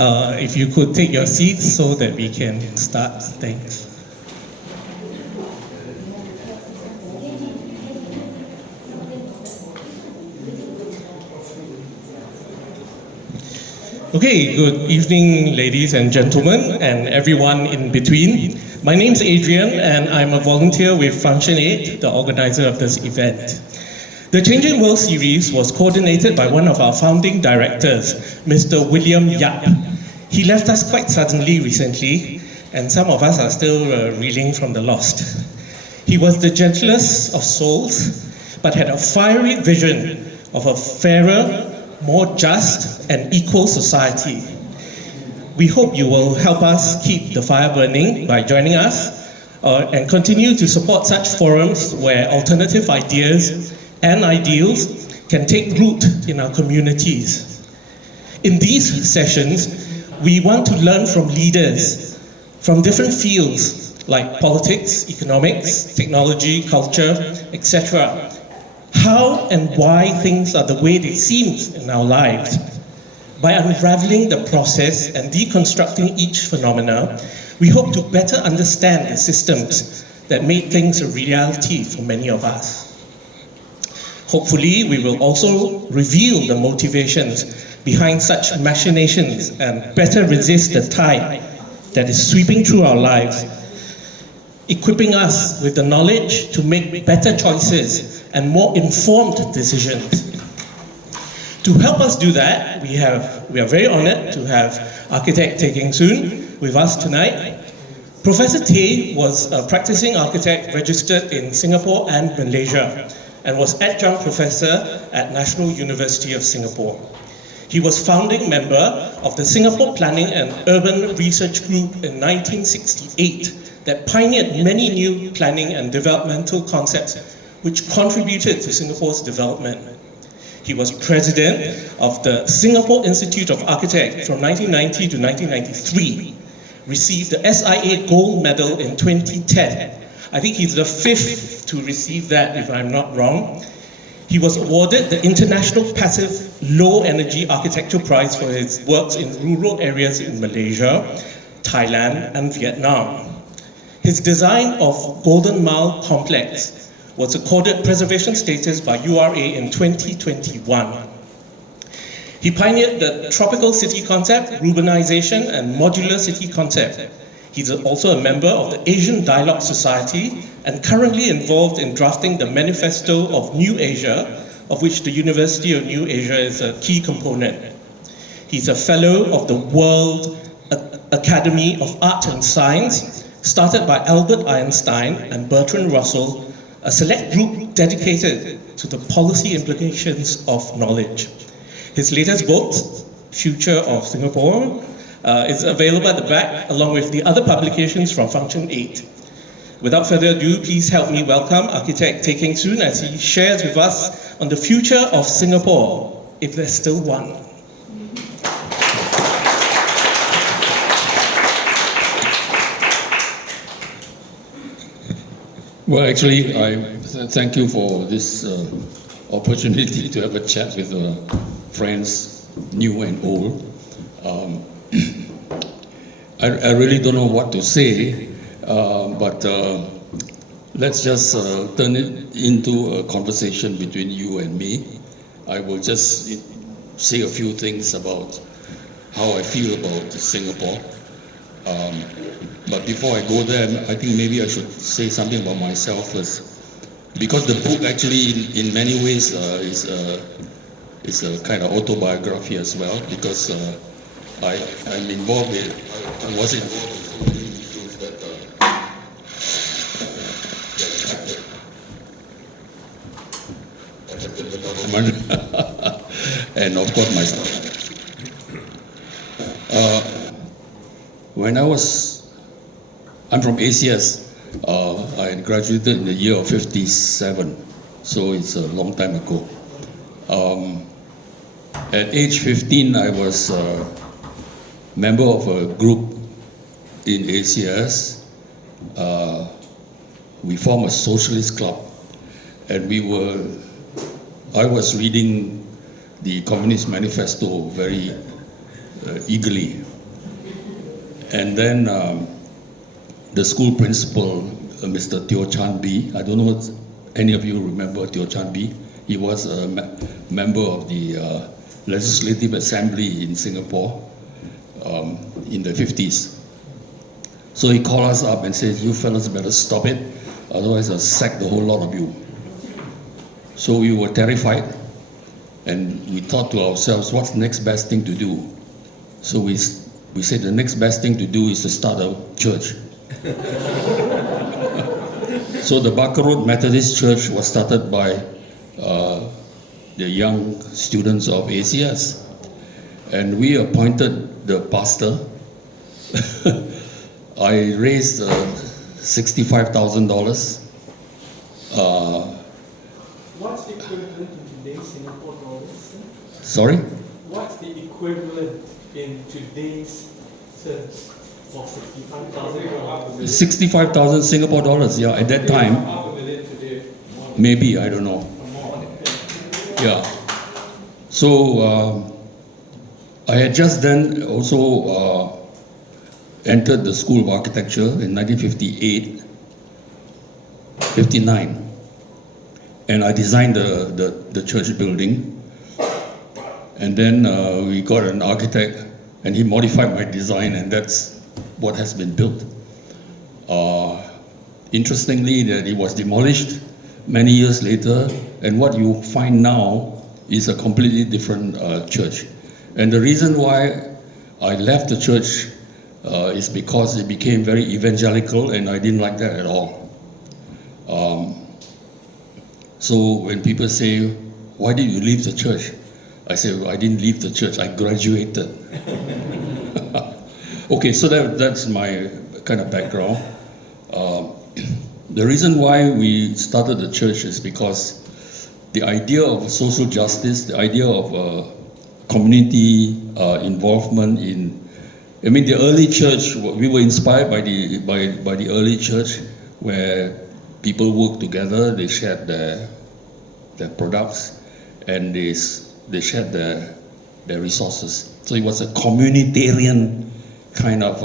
If you could take your seats so that we can start. Thanks. Okay, good evening, ladies and gentlemen, and everyone in between. My name's Adrian, and I'm a volunteer with Function 8, the organizer of this event. The Changing World series was coordinated by one of our founding directors, Mr. William Yap. He left us quite suddenly recently, and some of us are still reeling from the loss. He was the gentlest of souls, but had a fiery vision of a fairer, more just and equal society. We hope you will help us keep the fire burning by joining us and continue to support such forums where alternative ideas and ideals can take root in our communities. In these sessions, we want to learn from leaders from different fields like politics, economics, technology, culture, etc. How and why things are the way they seem in our lives. By unraveling the process and deconstructing each phenomena, we hope to better understand the systems that made things a reality for many of us. Hopefully, we will also reveal the motivations behind such machinations and better resist the tide that is sweeping through our lives, equipping us with the knowledge to make better choices and more informed decisions. To help us do that, we are very honored to have architect Tay Kheng Soon with us tonight. Professor Tay was a practicing architect registered in Singapore and Malaysia and was adjunct professor at National University of Singapore. He was founding member of the Singapore Planning and Urban Research Group in 1968 that pioneered many new planning and developmental concepts which contributed to Singapore's development. He was president of the Singapore Institute of Architects from 1990 to 1993, received the SIA Gold Medal in 2010. I think he's the fifth to receive that, if I'm not wrong. He was awarded the International Passive Low Energy Architecture Prize for his works in rural areas in Malaysia, Thailand, and Vietnam. His design of Golden Mile Complex was accorded preservation status by URA in 2021. He pioneered the tropical city concept, urbanization, and modular city concept. He's also a member of the Asian Dialogue Society and currently involved in drafting the Manifesto of New Asia, of which the University of New Asia is a key component. He's a fellow of the World Academy of Art and Science, started by Albert Einstein and Bertrand Russell, a select group dedicated to the policy implications of knowledge. His latest book, Future of Singapore, is available at the back along with the other publications from Function 8. Without further ado, please help me welcome architect Tay Kheng Soon as he shares with us on the future of Singapore, if there's still one. Well, actually, I thank you for this opportunity to have a chat with friends, new and old. I really don't know what to say, but let's just turn it into a conversation between you and me. I will just say a few things about how I feel about Singapore. But before I go there, I think maybe I should say something about myself first. Because the book actually, in many ways, is a kind of autobiography as well. Because I'm involved in, I was involved in so many issues that the government and of course myself. When I'm from ACS. I graduated in the year of 57, so it's a long time ago. At age 15, I was a member of a group in ACS. We formed a socialist club, and I was reading the Communist Manifesto very eagerly. And then the school principal, Mr. Teo Chan B. I don't know if any of you remember Teo Chan B. He was a member of the Legislative Assembly in Singapore in the 50s. So he called us up and said, "You fellas better stop it, otherwise I'll sack the whole lot of you." So we were terrified, and we thought to ourselves, what's the next best thing to do? So we said the next best thing to do is to start a church. So the Barker Road Methodist Church was started by the young students of ACS, and we appointed the pastor. I raised $65,000. What's the equivalent in today's Singapore dollars? Sorry? What's the equivalent in today's terms for $65,000? 65,000 Singapore dollars, yeah, at that time. $500,000 today. Maybe, I don't know. Yeah. So I had just then also entered the School of Architecture in 1958, 59. And I designed the church building. And then we got an architect, and he modified my design, and that's what has been built. Interestingly, that it was demolished many years later, and what you find now is a completely different church. And the reason why I left the church is because it became very evangelical, and I didn't like that at all. So when people say, "Why did you leave the church?" I say, "Well, I didn't leave the church, I graduated." Okay, so that's my kind of background. The reason why we started the church is because the idea of social justice, the idea of community involvement in, the early church, we were inspired by the early church, where people worked together, they shared their products, and they shared their resources. So it was a communitarian kind of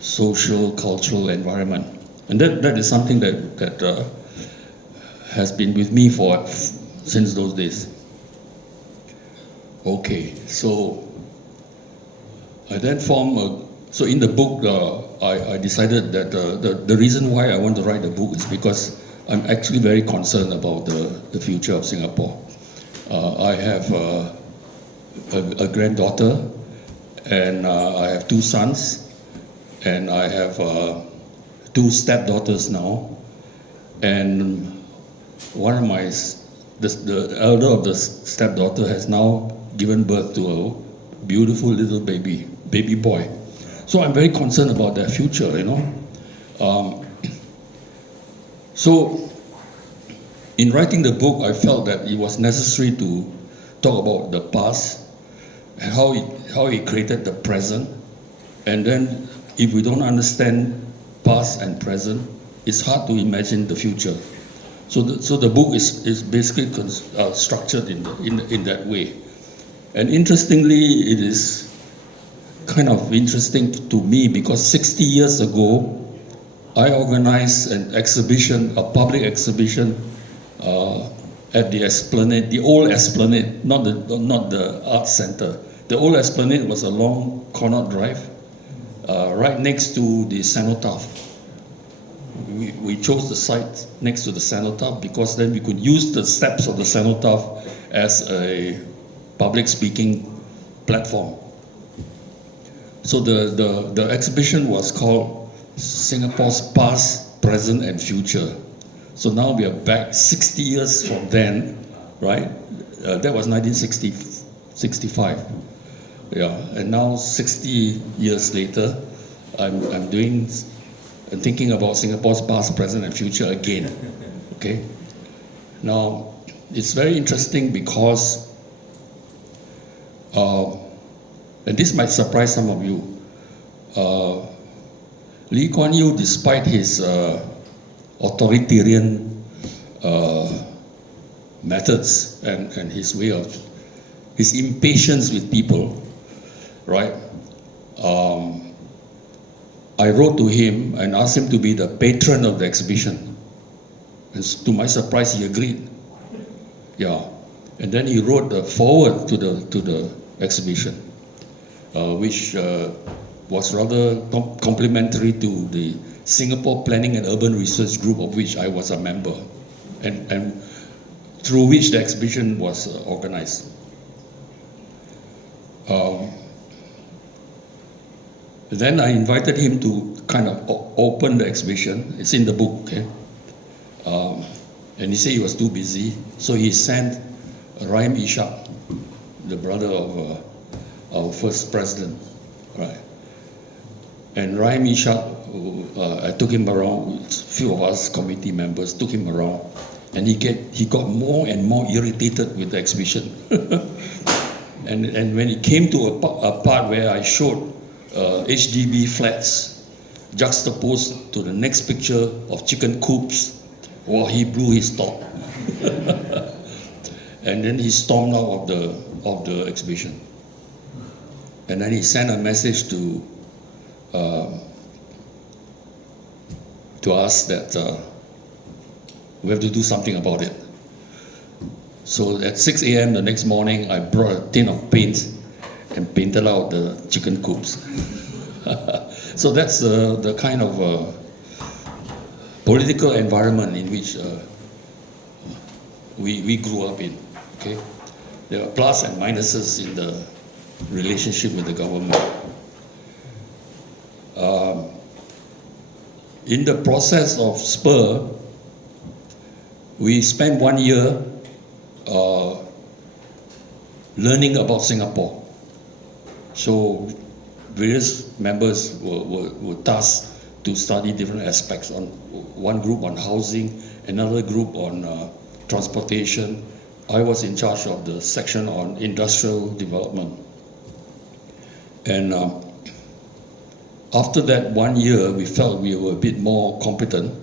social, cultural environment. And that is something that has been with me since those days. Okay, so I then so in the book, I decided that the reason why I want to write the book is because I'm actually very concerned about the future of Singapore. I have a granddaughter, and I have 2 sons, and I have 2 stepdaughters now, and one of the elder of the stepdaughter has now given birth to a beautiful little baby boy. So I'm very concerned about their future, So in writing the book, I felt that it was necessary to talk about the past and how it created the present. And then if we don't understand past and present, it's hard to imagine the future. So the book is basically structured in that way. And interestingly, it is kind of interesting to me because 60 years ago, I organized an exhibition, a public exhibition, at the Esplanade, the old Esplanade, not the Arts Center. The old Esplanade was along Connaught Drive, right next to the cenotaph. We chose the site next to the cenotaph because then we could use the steps of the cenotaph as a public speaking platform. So the exhibition was called Singapore's Past, Present and Future. So now we are back 60 years from then, right? That was 1965. Yeah, and now 60 years later, I'm thinking about Singapore's past, present, and future again. Okay. Now it's very interesting because, and this might surprise some of you. Lee Kuan Yew, despite his authoritarian methods and his impatience with people, right? I wrote to him and asked him to be the patron of the exhibition. And to my surprise, he agreed. Yeah, and then he wrote the foreword to the exhibition, which was rather complimentary to the Singapore Planning and Urban Research Group, of which I was a member, and through which the exhibition was organized. Then I invited him to kind of open the exhibition. It's in the book, okay? And he said he was too busy, so he sent Rahim Ishak, the brother of our first president, right? And Rahim Ishak, I took him around, a few of us committee members took him around, and he got more and more irritated with the exhibition. and when it came to a part where I showed HDB flats juxtaposed to the next picture of chicken coops, well, he blew his top. And then he stormed out of the exhibition. And then he sent a message to us that we have to do something about it. So at 6 a.m. the next morning, I brought a tin of paint and painted out the chicken coops. So that's the kind of political environment in which we grew up in. Okay, there are plus and minuses in the relationship with the government. In the process of SPUR, we spent 1 year learning about Singapore. So various members were tasked to study different aspects. On one group on housing, another group on transportation. I was in charge of the section on industrial development. And after that 1 year, we felt we were a bit more competent.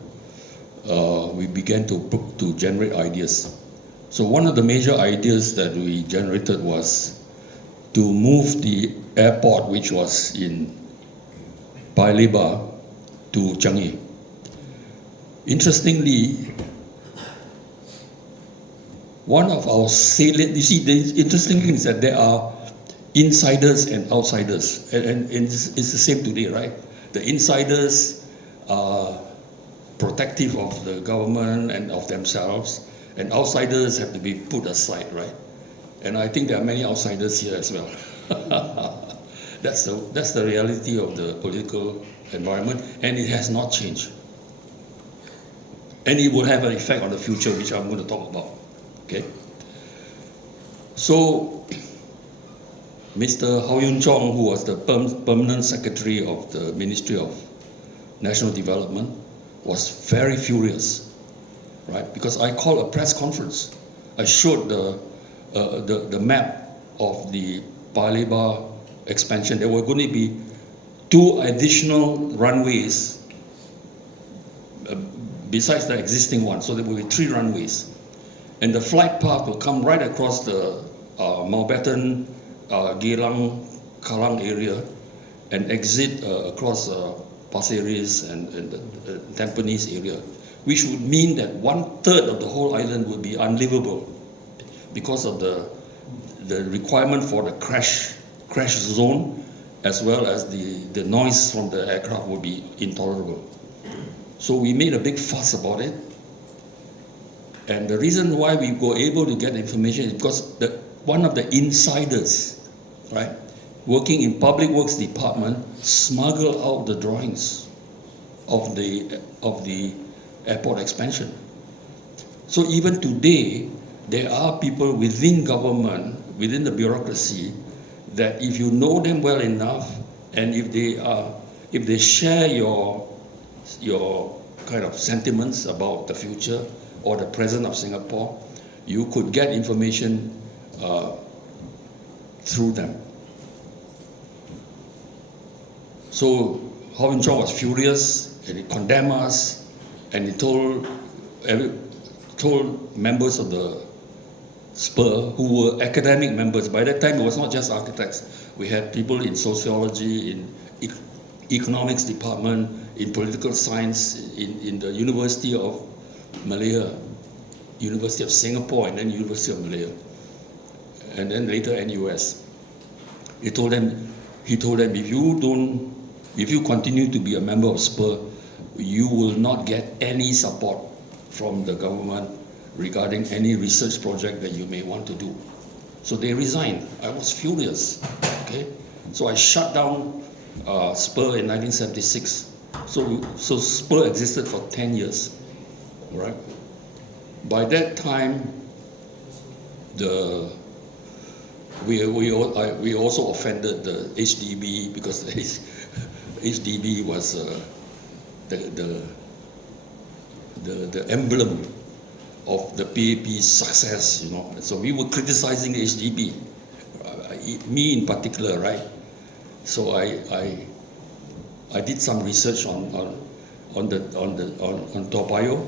We began to generate ideas. So one of the major ideas that we generated was to move the airport, which was in Paya Lebar, to Changi. Interestingly, one of our salient, you see, the interesting thing is that there are insiders and outsiders, and it's the same today, right? The insiders are protective of the government and of themselves, and outsiders have to be put aside, right? And I think there are many outsiders here as well. That's the reality of the political environment, and it has not changed. And it will have an effect on the future, which I'm going to talk about. Okay. So, Mr. Hau Yun Chong, who was the permanent secretary of the Ministry of National Development, was very furious, right? Because I called a press conference. I showed the map of the Paya Lebar expansion. There were going to be 2 additional runways besides the existing one. So there will be 3 runways. And the flight path will come right across the Mountbatten, Geylang, Kallang area and exit across Pasir Ris and the Tampines area, which would mean that 1/3 of the whole island would be unlivable because of the requirement for the crash zone, as well as the noise from the aircraft would be intolerable. So we made a big fuss about it. And the reason why we were able to get information is because one of the insiders, right, working in Public Works Department, smuggled out the drawings of the airport expansion. So even today, there are people within government, within the bureaucracy, that if you know them well enough, and if they share your kind of sentiments about the future or the present of Singapore, you could get information through them. So Hau Yun Chong was furious, and he condemned us, and he told members of the SPUR who were academic members. By that time, it was not just architects. We had people in sociology, in economics department, in political science, in the University of Malaya, University of Singapore, and then University of Malaya, and then later NUS. He told them, if you continue to be a member of SPUR, you will not get any support from the government regarding any research project that you may want to do. So they resigned. I was furious. Okay, so I shut down SPUR in 1976. So SPUR existed for 10 years, right? By that time, we also offended the HDB because the HDB was the emblem of the PAP's success, you know. So we were criticizing the HDB, me in particular, right? So I did some research on Toa Payoh,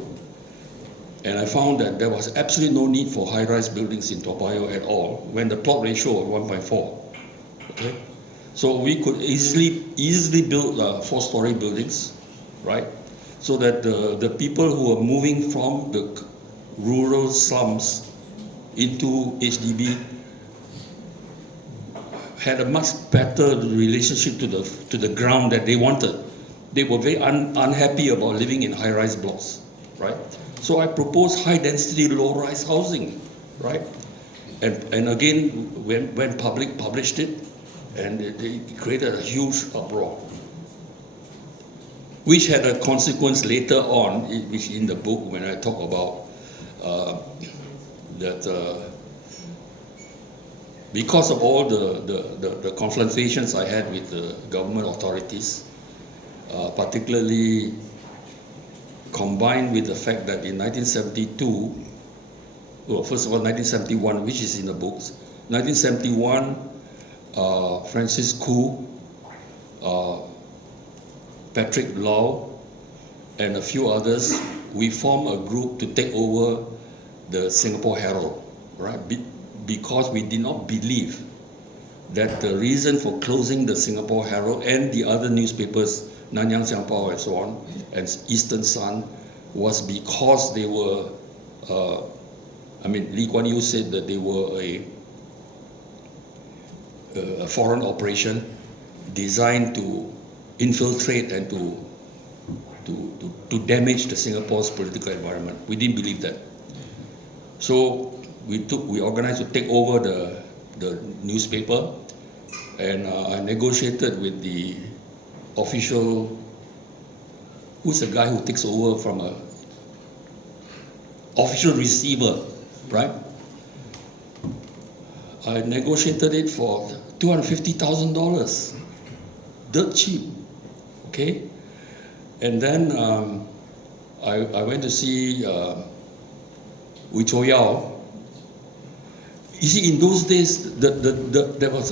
and I found that there was absolutely no need for high-rise buildings in Toa Payoh at all when the plot ratio was 1.4. Okay, so we could easily build 4-story buildings, right? So that the people who are moving from the rural slums into HDB had a much better relationship to the ground that they wanted. They were very unhappy about living in high-rise blocks, right? So I proposed high-density, low-rise housing, right? And again, when public published it, and it created a huge uproar, which had a consequence later on, which in the book when I talk about that because of all the confrontations I had with the government authorities, particularly combined with the fact that in 1972, well, first of all, 1971, which is in the books, 1971, Francis Khoo, Patrick Low, and a few others, we formed a group to take over the Singapore Herald, right? Because we did not believe that the reason for closing the Singapore Herald and the other newspapers, Nanyang Xiangpao and so on, and Eastern Sun, was because they were, Lee Kuan Yew said that they were a foreign operation designed to infiltrate and to damage the Singapore's political environment. We didn't believe that. So we organized to take over the newspaper, and I negotiated with the official, who's the guy who takes over from a official receiver, right? I negotiated it for $250,000, dirt cheap, okay? And then I went to see Wee Cho Yao. You see, in those days, there was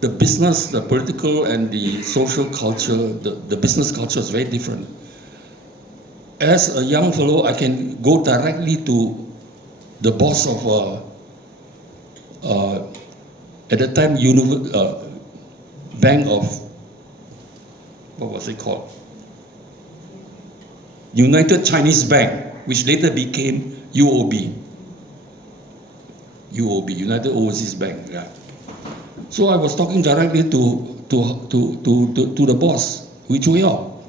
the business, the political and the social culture, the business culture is very different. As a young fellow, I can go directly to the boss of, at the time, Bank of, what was it called? United Chinese Bank, which later became UOB, United Overseas Bank. Yeah. So I was talking directly to the boss, Wee Cho Yao.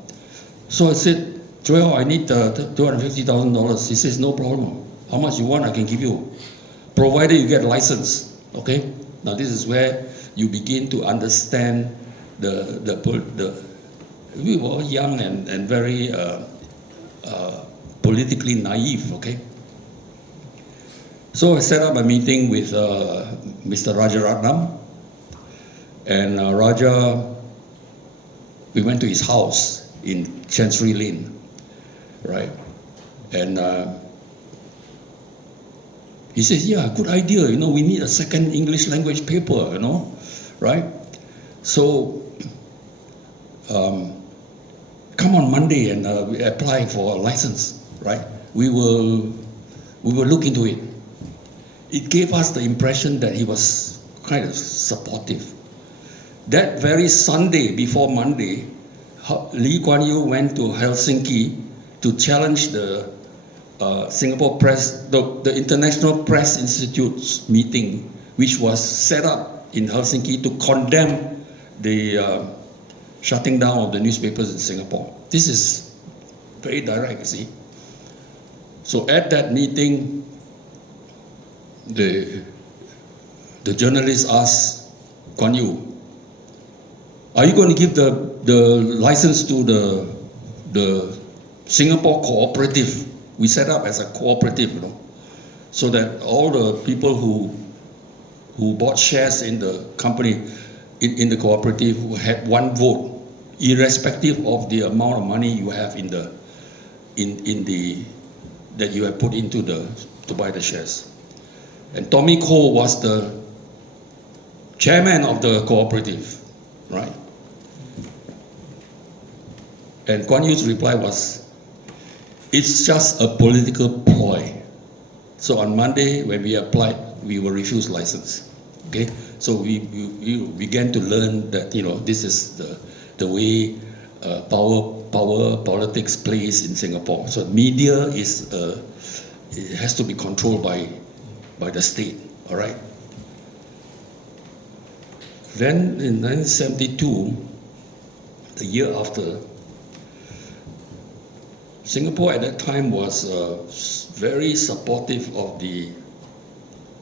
So I said, Cho Yao, I need $250,000. He says, no problem. How much you want, I can give you, provided you get a license. Okay. Now this is where you begin to understand we were young and very politically naive. Okay. So I set up a meeting with Mr. Rajaratnam, and Raja, we went to his house in Chancery Lane, right? And he says, yeah, good idea, you know, we need a second English language paper, you know, right? So come on Monday and apply for a license, right? We will look into it. it gave us the impression that he was kind of supportive. That very Sunday before Monday, Lee Kuan Yew went to Helsinki to challenge the Singapore Press, the International Press Institute's meeting, which was set up in Helsinki to condemn the shutting down of the newspapers in Singapore. This is very direct, you see. So at that meeting, the journalist asked Kuan Yew, are you going to give the license to the Singapore cooperative? We set up as a cooperative, you know, so that all the people who bought shares in the company, in the cooperative, had one vote, irrespective of the amount of money you have that you have put into to buy the shares. And Tommy Koh was the chairman of the cooperative, right? And Kuan Yew's reply was, it's just a political ploy. So on Monday, when we applied, we were refused license. Okay, so we began to learn that, you know, this is the way power politics plays in Singapore. So media it has to be controlled by the state. All right. Then in 1972, the year after, Singapore at that time was very supportive of the,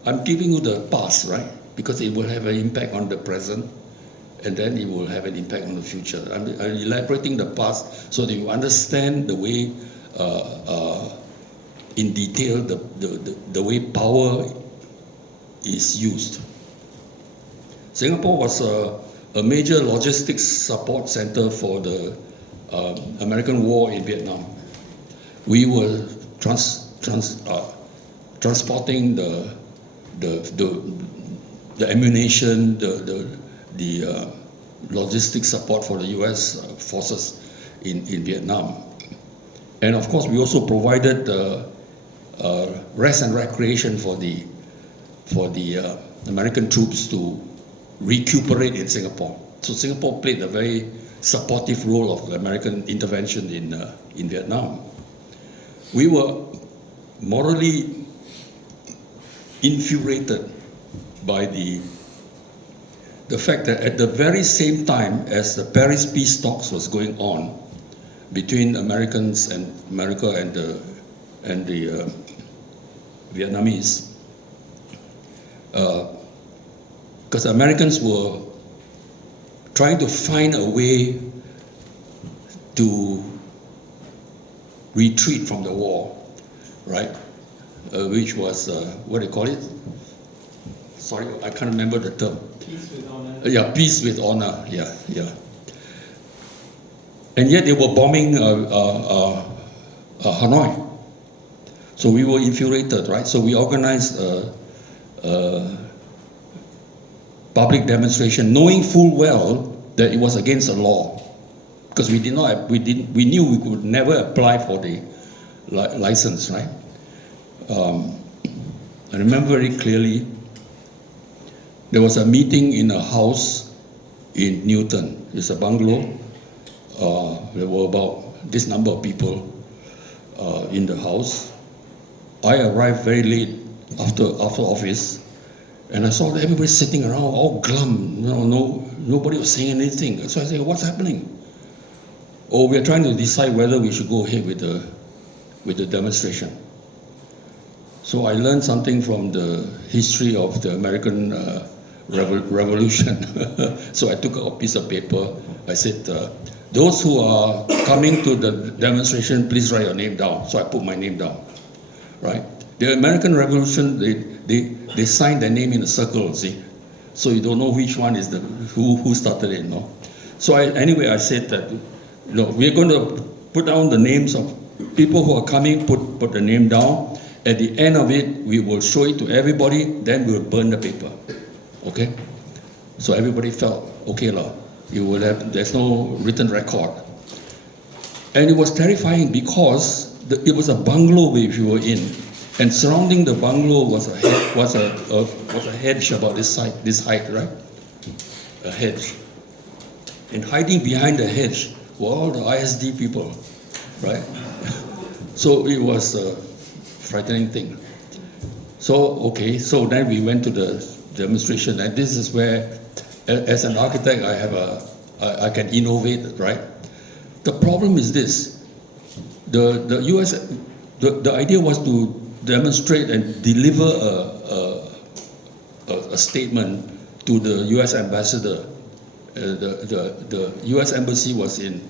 I'm giving you the past, right? Because it will have an impact on the present, and then it will have an impact on the future. I'm elaborating the past so that you understand the way, in detail, the way power is used. Singapore was a major logistics support center for the American war in Vietnam. We were transporting the ammunition, the logistic support for the U.S. forces in Vietnam. And of course, we also provided rest and recreation for the American troops to recuperate in Singapore. So Singapore played a very supportive role of American intervention in Vietnam. We were morally infuriated by the fact that at the very same time as the Paris peace talks was going on between America and the Vietnamese, because Americans were trying to find a way to retreat from the war, right? Which was, what do you call it? Sorry, I can't remember the term. Peace with honor. Yeah, peace with honor, yeah. And yet they were bombing Hanoi. So we were infuriated, right? So we organized a public demonstration, knowing full well that it was against the law. Because we knew we could never apply for the license, right? I remember very clearly, there was a meeting in a house in Newton. It's a bungalow. There were about this number of people in the house. I arrived very late after office, and I saw that everybody sitting around all glum. Nobody was saying anything. So I said, what's happening? Oh, we're trying to decide whether we should go ahead with the demonstration. So I learned something from the history of the American Revolution. So I took a piece of paper. I said, those who are coming to the demonstration, please write your name down. So I put my name down, right? The American Revolution, they signed their name in a circle, see? So you don't know which one is who started it, no? So anyway, I said that, we're going to put down the names of people who are coming, put the name down. At the end of it, we will show it to everybody, then we'll burn the paper, okay? So everybody felt, okay, there's no written record. And it was terrifying because it was a bungalow which we were in. And surrounding the bungalow was a hedge about this height, right? A hedge. And hiding behind the hedge were all the ISD people, right? So it was a frightening thing. So then we went to the demonstration, and this is where, as an architect, I can innovate, right? The problem is this: the idea was to demonstrate and deliver a statement to the U.S. ambassador. The U.S. embassy was in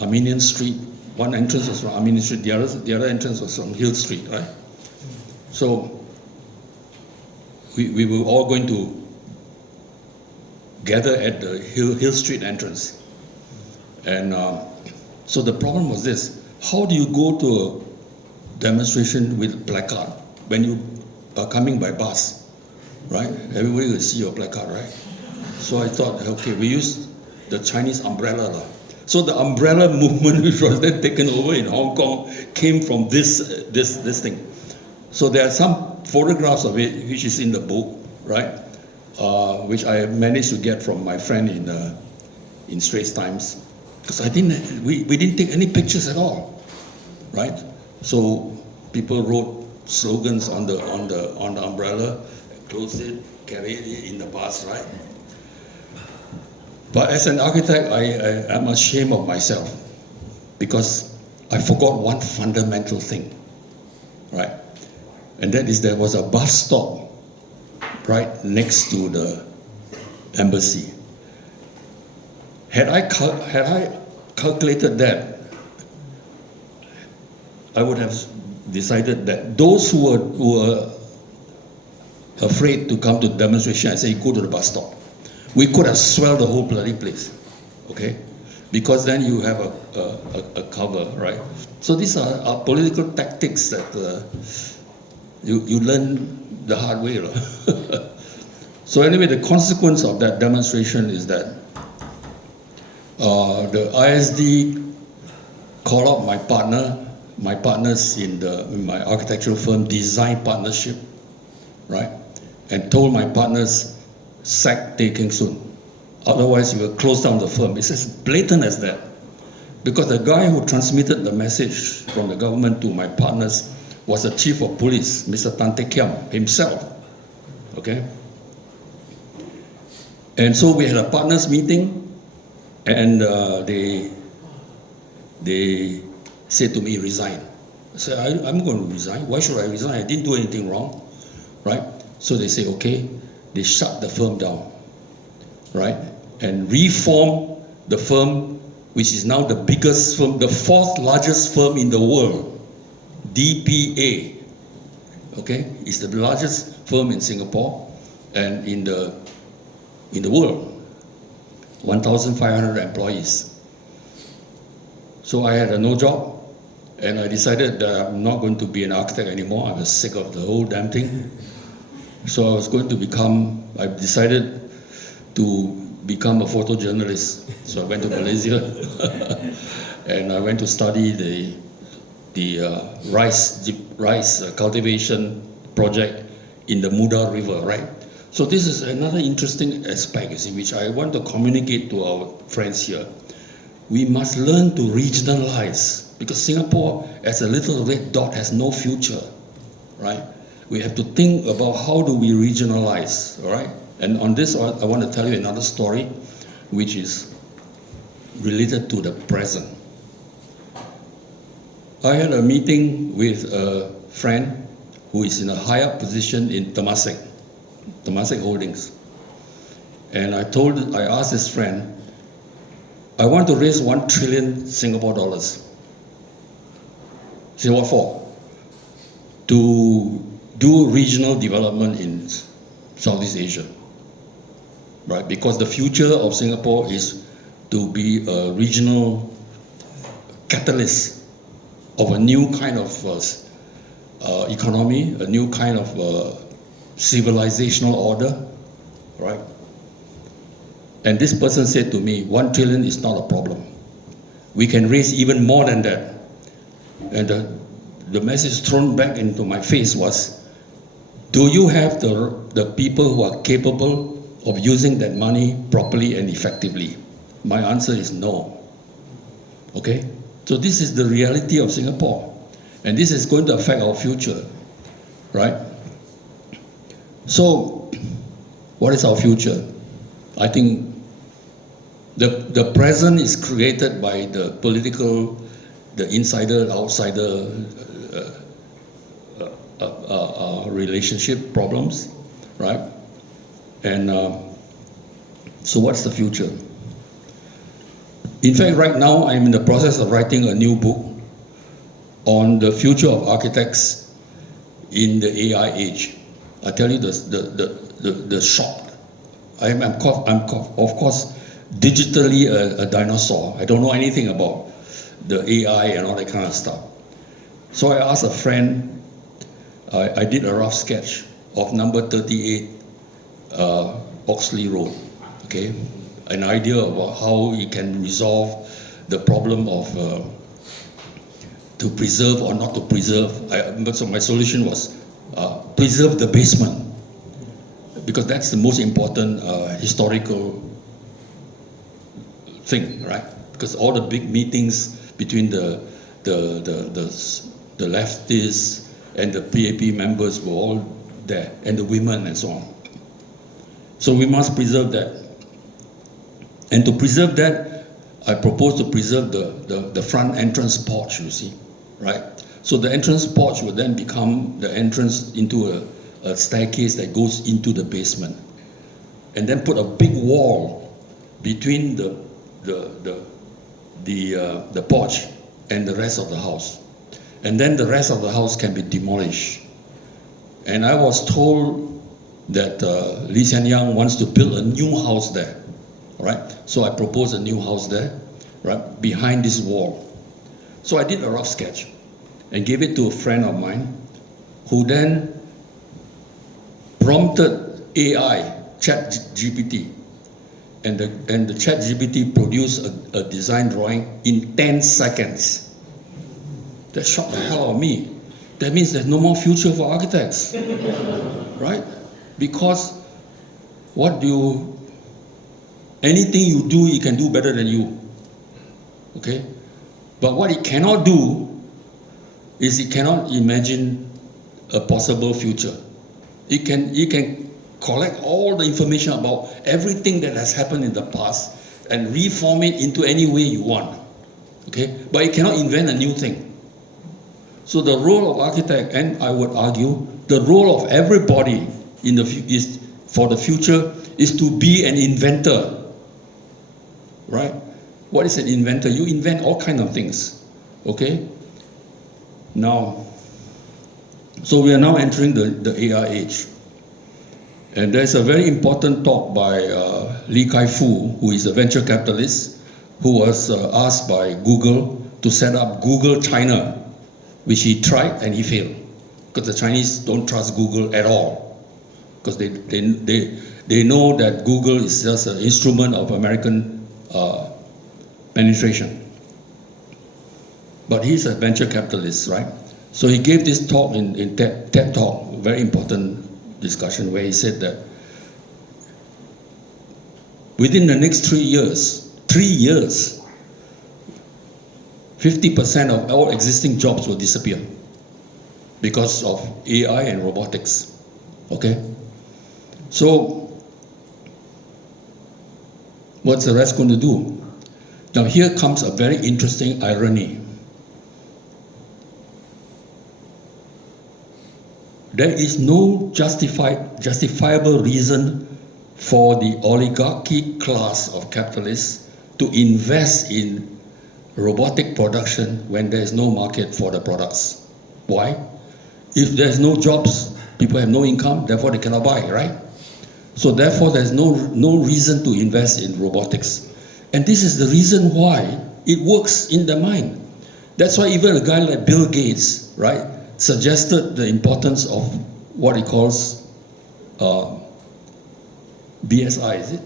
Armenian Street. One entrance was from Armenian Street. The other entrance was from Hill Street, right? So we were all going to gather at the Hill Street entrance, and so the problem was this: how do you go to a demonstration with placard when you are coming by bus, right? Everybody will see your placard, right? So I thought, okay, we use the Chinese umbrella. So the umbrella movement, which was then taken over in Hong Kong, came from this thing. So there are some photographs of it, which is in the book, right? Which I managed to get from my friend in Straits Times, because we didn't take any pictures at all, right? So people wrote slogans on the umbrella, closed it, carried it in the bus, right? But as an architect, I'm ashamed of myself because I forgot one fundamental thing, right? And that is there was a bus stop right next to the embassy. Had I calculated that, I would have decided that those who were afraid to come to the demonstration, I say, go to the bus stop. We could have swelled the whole bloody place, okay? Because then you have a cover, right? So these are political tactics that you learn the hard way. So anyway, the consequence of that demonstration is that the ISD called out my partners in my architectural firm, Design Partnership, right? And told my partners, sack Tay Kheng Soon. Otherwise, you will close down the firm. It's as blatant as that. Because the guy who transmitted the message from the government to my partners was the chief of police, Mr. Prof Tay Kheng himself. Okay? And so we had a partners meeting, and they said to me, resign. I said, I'm going to resign. Why should I resign? I didn't do anything wrong, right? So they say, okay. They shut the firm down, right? And reform the firm, which is now the biggest firm, the fourth largest firm in the world, DPA, okay? It's the largest firm in Singapore and in the world, 1,500 employees. So I had no job, and I decided that I'm not going to be an architect anymore. I was sick of the whole damn thing. So I decided to become a photojournalist. So I went to Malaysia, and I went to study the rice cultivation project in the Muda River, right? So this is another interesting aspect, you see, which I want to communicate to our friends here. We must learn to regionalize, because Singapore, as a little red dot, has no future, right? We have to think about how do we regionalize, all right? And on this, I want to tell you another story, which is related to the present. I had a meeting with a friend who is in a higher position in Temasek Holdings. And I asked this friend, I want to raise 1 trillion Singapore dollars. He said, what for? To do regional development in Southeast Asia, right? Because the future of Singapore is to be a regional catalyst of a new kind of economy, a new kind of civilizational order, right? And this person said to me, 1 trillion is not a problem. We can raise even more than that. And the message thrown back into my face was, do you have the people who are capable of using that money properly and effectively? My answer is no. Okay? So this is the reality of Singapore. And this is going to affect our future, right? So, what is our future? I think the present is created by the political, the insider, outsider relationship problems, right? And so what's the future? In fact, right now I'm in the process of writing a new book on the future of architects in the AI age. I tell you the shock. I'm of course digitally a dinosaur. I don't know anything about the AI and all that kind of stuff. So I asked a friend, I did a rough sketch of number 38 Oxley Road, okay? An idea about how you can resolve the problem of to preserve or not to preserve. So my solution was preserve the basement, because that's the most important historical thing, right? Because all the big meetings between the leftists and the PAP members were all there, and the women and so on. So we must preserve that. And to preserve that, I propose to preserve the front entrance porch, you see, right? So the entrance porch will then become the entrance into a staircase that goes into the basement. And then put a big wall between the porch and the rest of the house. And then the rest of the house can be demolished. And I was told that Lee Hsien Yang wants to build a new house there, right? So I proposed a new house there, right, behind this wall. So I did a rough sketch and gave it to a friend of mine, who then prompted AI, ChatGPT, and the ChatGPT produced a design drawing in 10 seconds. That shocked the hell out of me. That means there's no more future for architects, right? Because anything you do, it can do better than you, okay? But what it cannot do is it cannot imagine a possible future. It can collect all the information about everything that has happened in the past and reform it into any way you want, okay? But it cannot invent a new thing. So the role of architect, and I would argue, the role of everybody for the future is to be an inventor, right? What is an inventor? You invent all kinds of things, okay? Now, so we are now entering the AI age. And there's a very important talk by Lee Kai-Fu, who is a venture capitalist, who was asked by Google to set up Google China, which he tried and he failed, because the Chinese don't trust Google at all, because they know that Google is just an instrument of American penetration. But he's a venture capitalist, right? So he gave this talk in TED Talk, very important discussion, where he said that within the next 3 years, 50% of all existing jobs will disappear because of AI and robotics, okay? So, what's the rest going to do? Now here comes a very interesting irony. There is no justifiable reason for the oligarchy class of capitalists to invest in robotic production when there is no market for the products. Why? If there's no jobs, people have no income, therefore they cannot buy, right? So therefore there's no reason to invest in robotics. And this is the reason why it works in the mind. That's why even a guy like Bill Gates, right, suggested the importance of what he calls BSI, is it?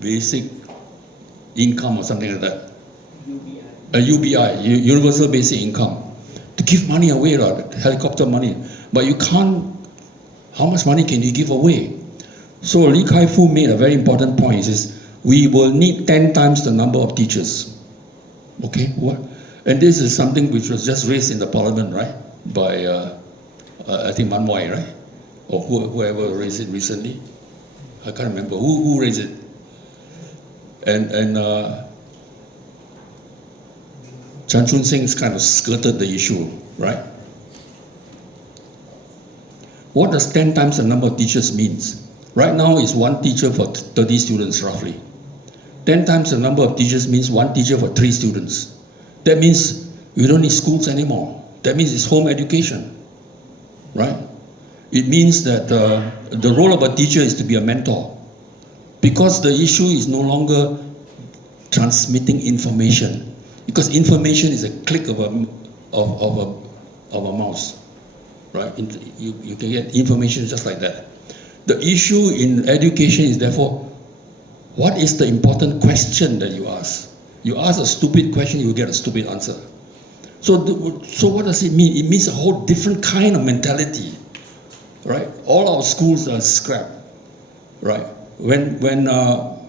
Basic income or something like that. a UBI, Universal Basic Income, to give money away, helicopter money. But you can't, how much money can you give away? So Lee Kai-fu made a very important point. He says, we will need 10 times the number of teachers. Okay, what? And this is something which was just raised in the parliament, right? By, I think Man Wai, right? Or whoever raised it recently. I can't remember who raised it. And Chan Chun Sing's kind of skirted the issue, right? What does 10 times the number of teachers means? Right now it's one teacher for 30 students roughly. 10 times the number of teachers means one teacher for 3 students. That means we don't need schools anymore. That means it's home education, right? It means that the role of a teacher is to be a mentor, because the issue is no longer transmitting information, because information is a click of a mouse, right? You can get information just like that. The issue in education is therefore, what is the important question that you ask? You ask a stupid question, you will get a stupid answer. So what does it mean? It means a whole different kind of mentality, right? All our schools are scrapped, right? When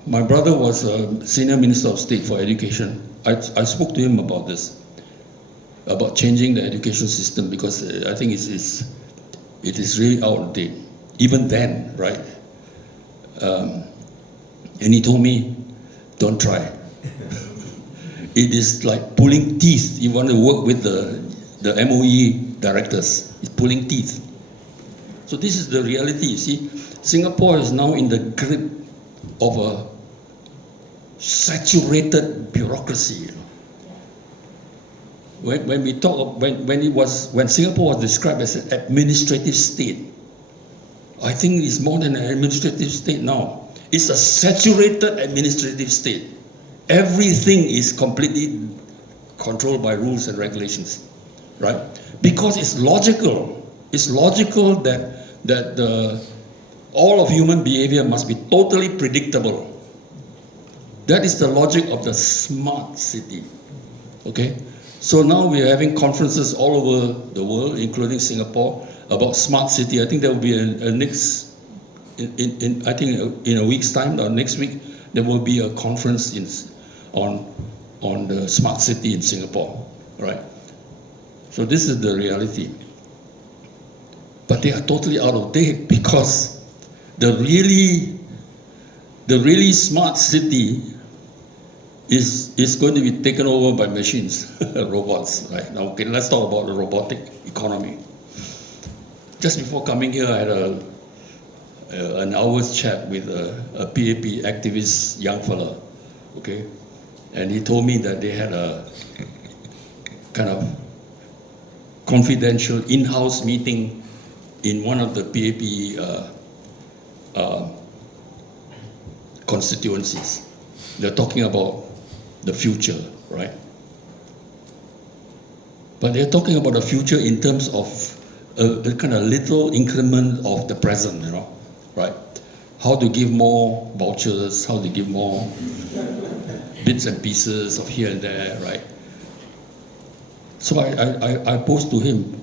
my brother was a senior minister of state for education, I spoke to him about this, about changing the education system, because I think it is really out of date. Even then, right? And he told me, don't try. It is like pulling teeth. You want to work with the MOE directors. It's pulling teeth. So this is the reality, you see. Singapore is now in the grip of a saturated bureaucracy. When we talk, when Singapore was described as an administrative state, I think it's more than an administrative state now. It's a saturated administrative state. Everything is completely controlled by rules and regulations, right? Because it's logical. It's logical that all of human behavior must be totally predictable. That is the logic of the smart city, okay? So now we are having conferences all over the world, including Singapore, about smart city. I think there will be a next, I think in a week's time or next week, there will be a conference on the smart city in Singapore, right? So this is the reality. But they are totally out of date, because the really smart city is going to be taken over by machines, robots, right? Now, okay, let's talk about the robotic economy. Just before coming here, I had an hour's chat with a PAP activist young fella, okay? And he told me that they had a kind of confidential in-house meeting in one of the PAP constituencies. They're talking about the future, right? But they're talking about the future in terms of a kind of little increment of the present, you know, right? How to give more vouchers, how to give more bits and pieces of here and there, right? So I posed to him,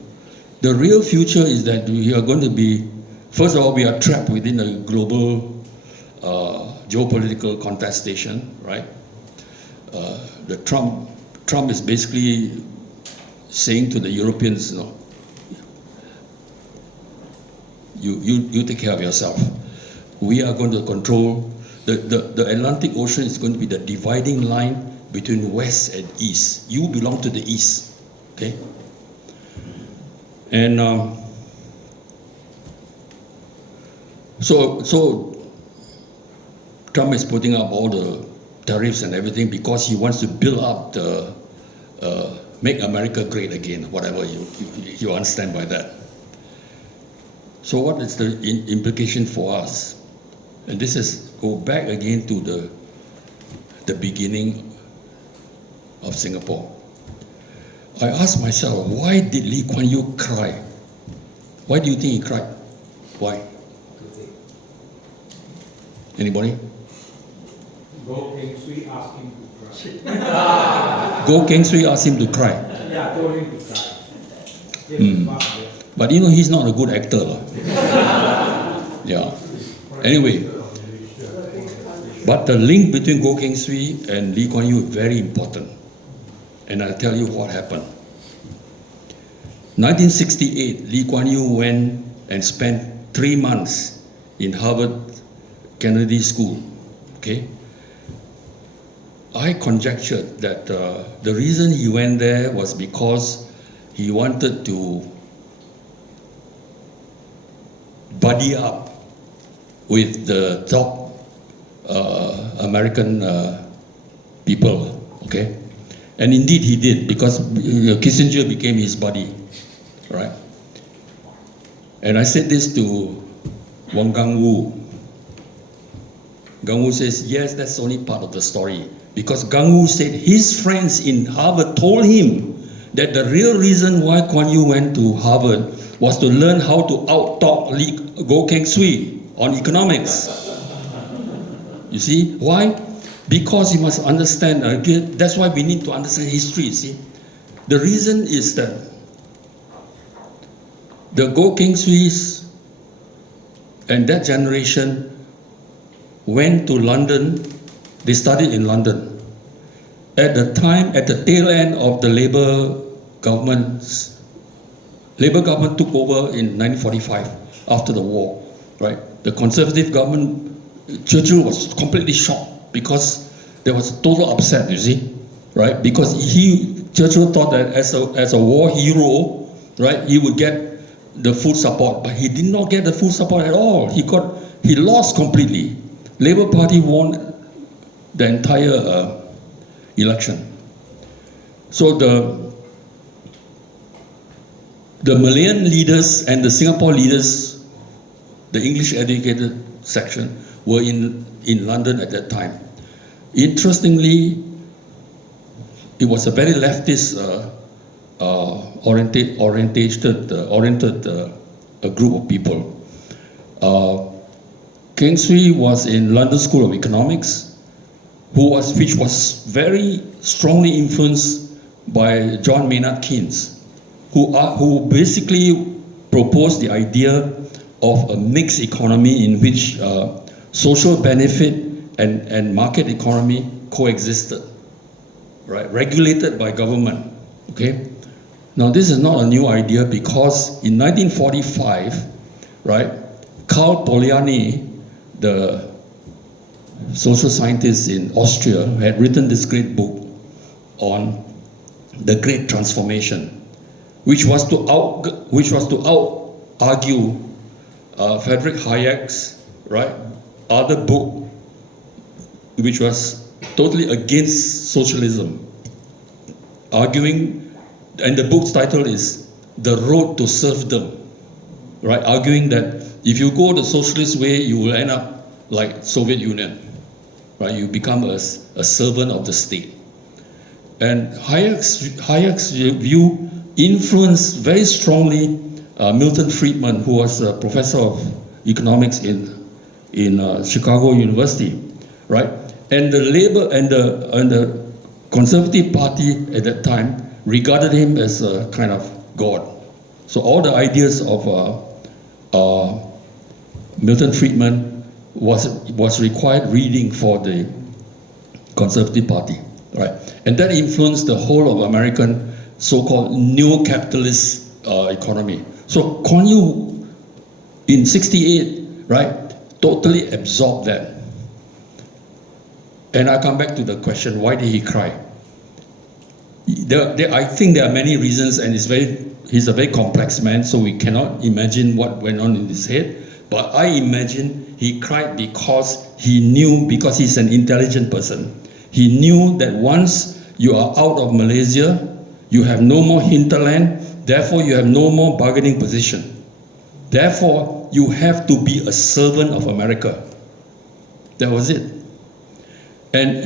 the real future is that we are going to be, first of all, we are trapped within a global geopolitical contestation, right? The Trump is basically saying to the Europeans, you know, you take care of yourself. We are going to control, the Atlantic Ocean is going to be the dividing line between West and East. You belong to the East, okay? And so Trump is putting up all the tariffs and everything because he wants to build up the make America great again, whatever you understand by that. So what is the implication for us? And this is go back again to the beginning of Singapore. I asked myself, why did Lee Kuan Yew cry? Why do you think he cried? Why? Anybody? Go Keng Sui asked him to cry. Go Keng Sui asked him to cry. Yeah, told him to cry. Yes, But you know, he's not a good actor. Yeah. Anyway, but the link between Go Keng Sui and Lee Kuan Yew is very important. And I'll tell you what happened. 1968, Lee Kuan Yew went and spent 3 months in Harvard Kennedy School. Okay? I conjectured that the reason he went there was because he wanted to buddy up with the top American people, okay? And indeed he did, because Kissinger became his buddy, right? And I said this to Wang Gangwu. Gangwu says, yes, that's only part of the story. Because Gangwu said his friends in Harvard told him that the real reason why Kuan Yew went to Harvard was to learn how to out-talk Go Keng Sui on economics. You see, why? Because you must understand, that's why we need to understand history, you see. The reason is that the Go Keng Suis and that generation went to London, they studied in London. At the time, at the tail end of the Labour government took over in 1945 after the war, right? The Conservative government, Churchill was completely shocked because there was a total upset, you see, right? Because Churchill thought that as a war hero, right, he would get the full support, but he did not get the full support at all. He lost completely. Labour Party won the entire election. So the Malayan leaders and the Singapore leaders, the English educated section, were in London at that time. Interestingly, it was a very leftist oriented group of people. Keng Sui was in London School of Economics, which was very strongly influenced by John Maynard Keynes, who basically proposed the idea of a mixed economy in which social benefit and market economy coexisted, right? Regulated by government, okay? Now this is not a new idea because in 1945, right, Karl Polanyi, the social scientist in Austria, had written this great book on the Great Transformation, which was to argue Friedrich Hayek's, right, other book, which was totally against socialism, arguing, and the book's title is The Road to Serfdom, right, arguing that if you go the socialist way, you will end up like Soviet Union, right? You become a servant of the state. And Hayek's view influenced very strongly Milton Friedman, who was a professor of economics in Chicago University, right? And the Labour and the Conservative Party at that time regarded him as a kind of god. So all the ideas of Milton Friedman was required reading for the Conservative Party, right? And that influenced the whole of American so-called neo-capitalist economy. So Kuan Yew in '68, right, totally absorbed that. And I come back to the question, why did he cry? I think there are many reasons, and he's a very complex man, so we cannot imagine what went on in his head. But I imagine he cried because he knew, because he's an intelligent person, he knew that once you are out of Malaysia, you have no more hinterland, therefore you have no more bargaining position. Therefore, you have to be a servant of America. That was it. And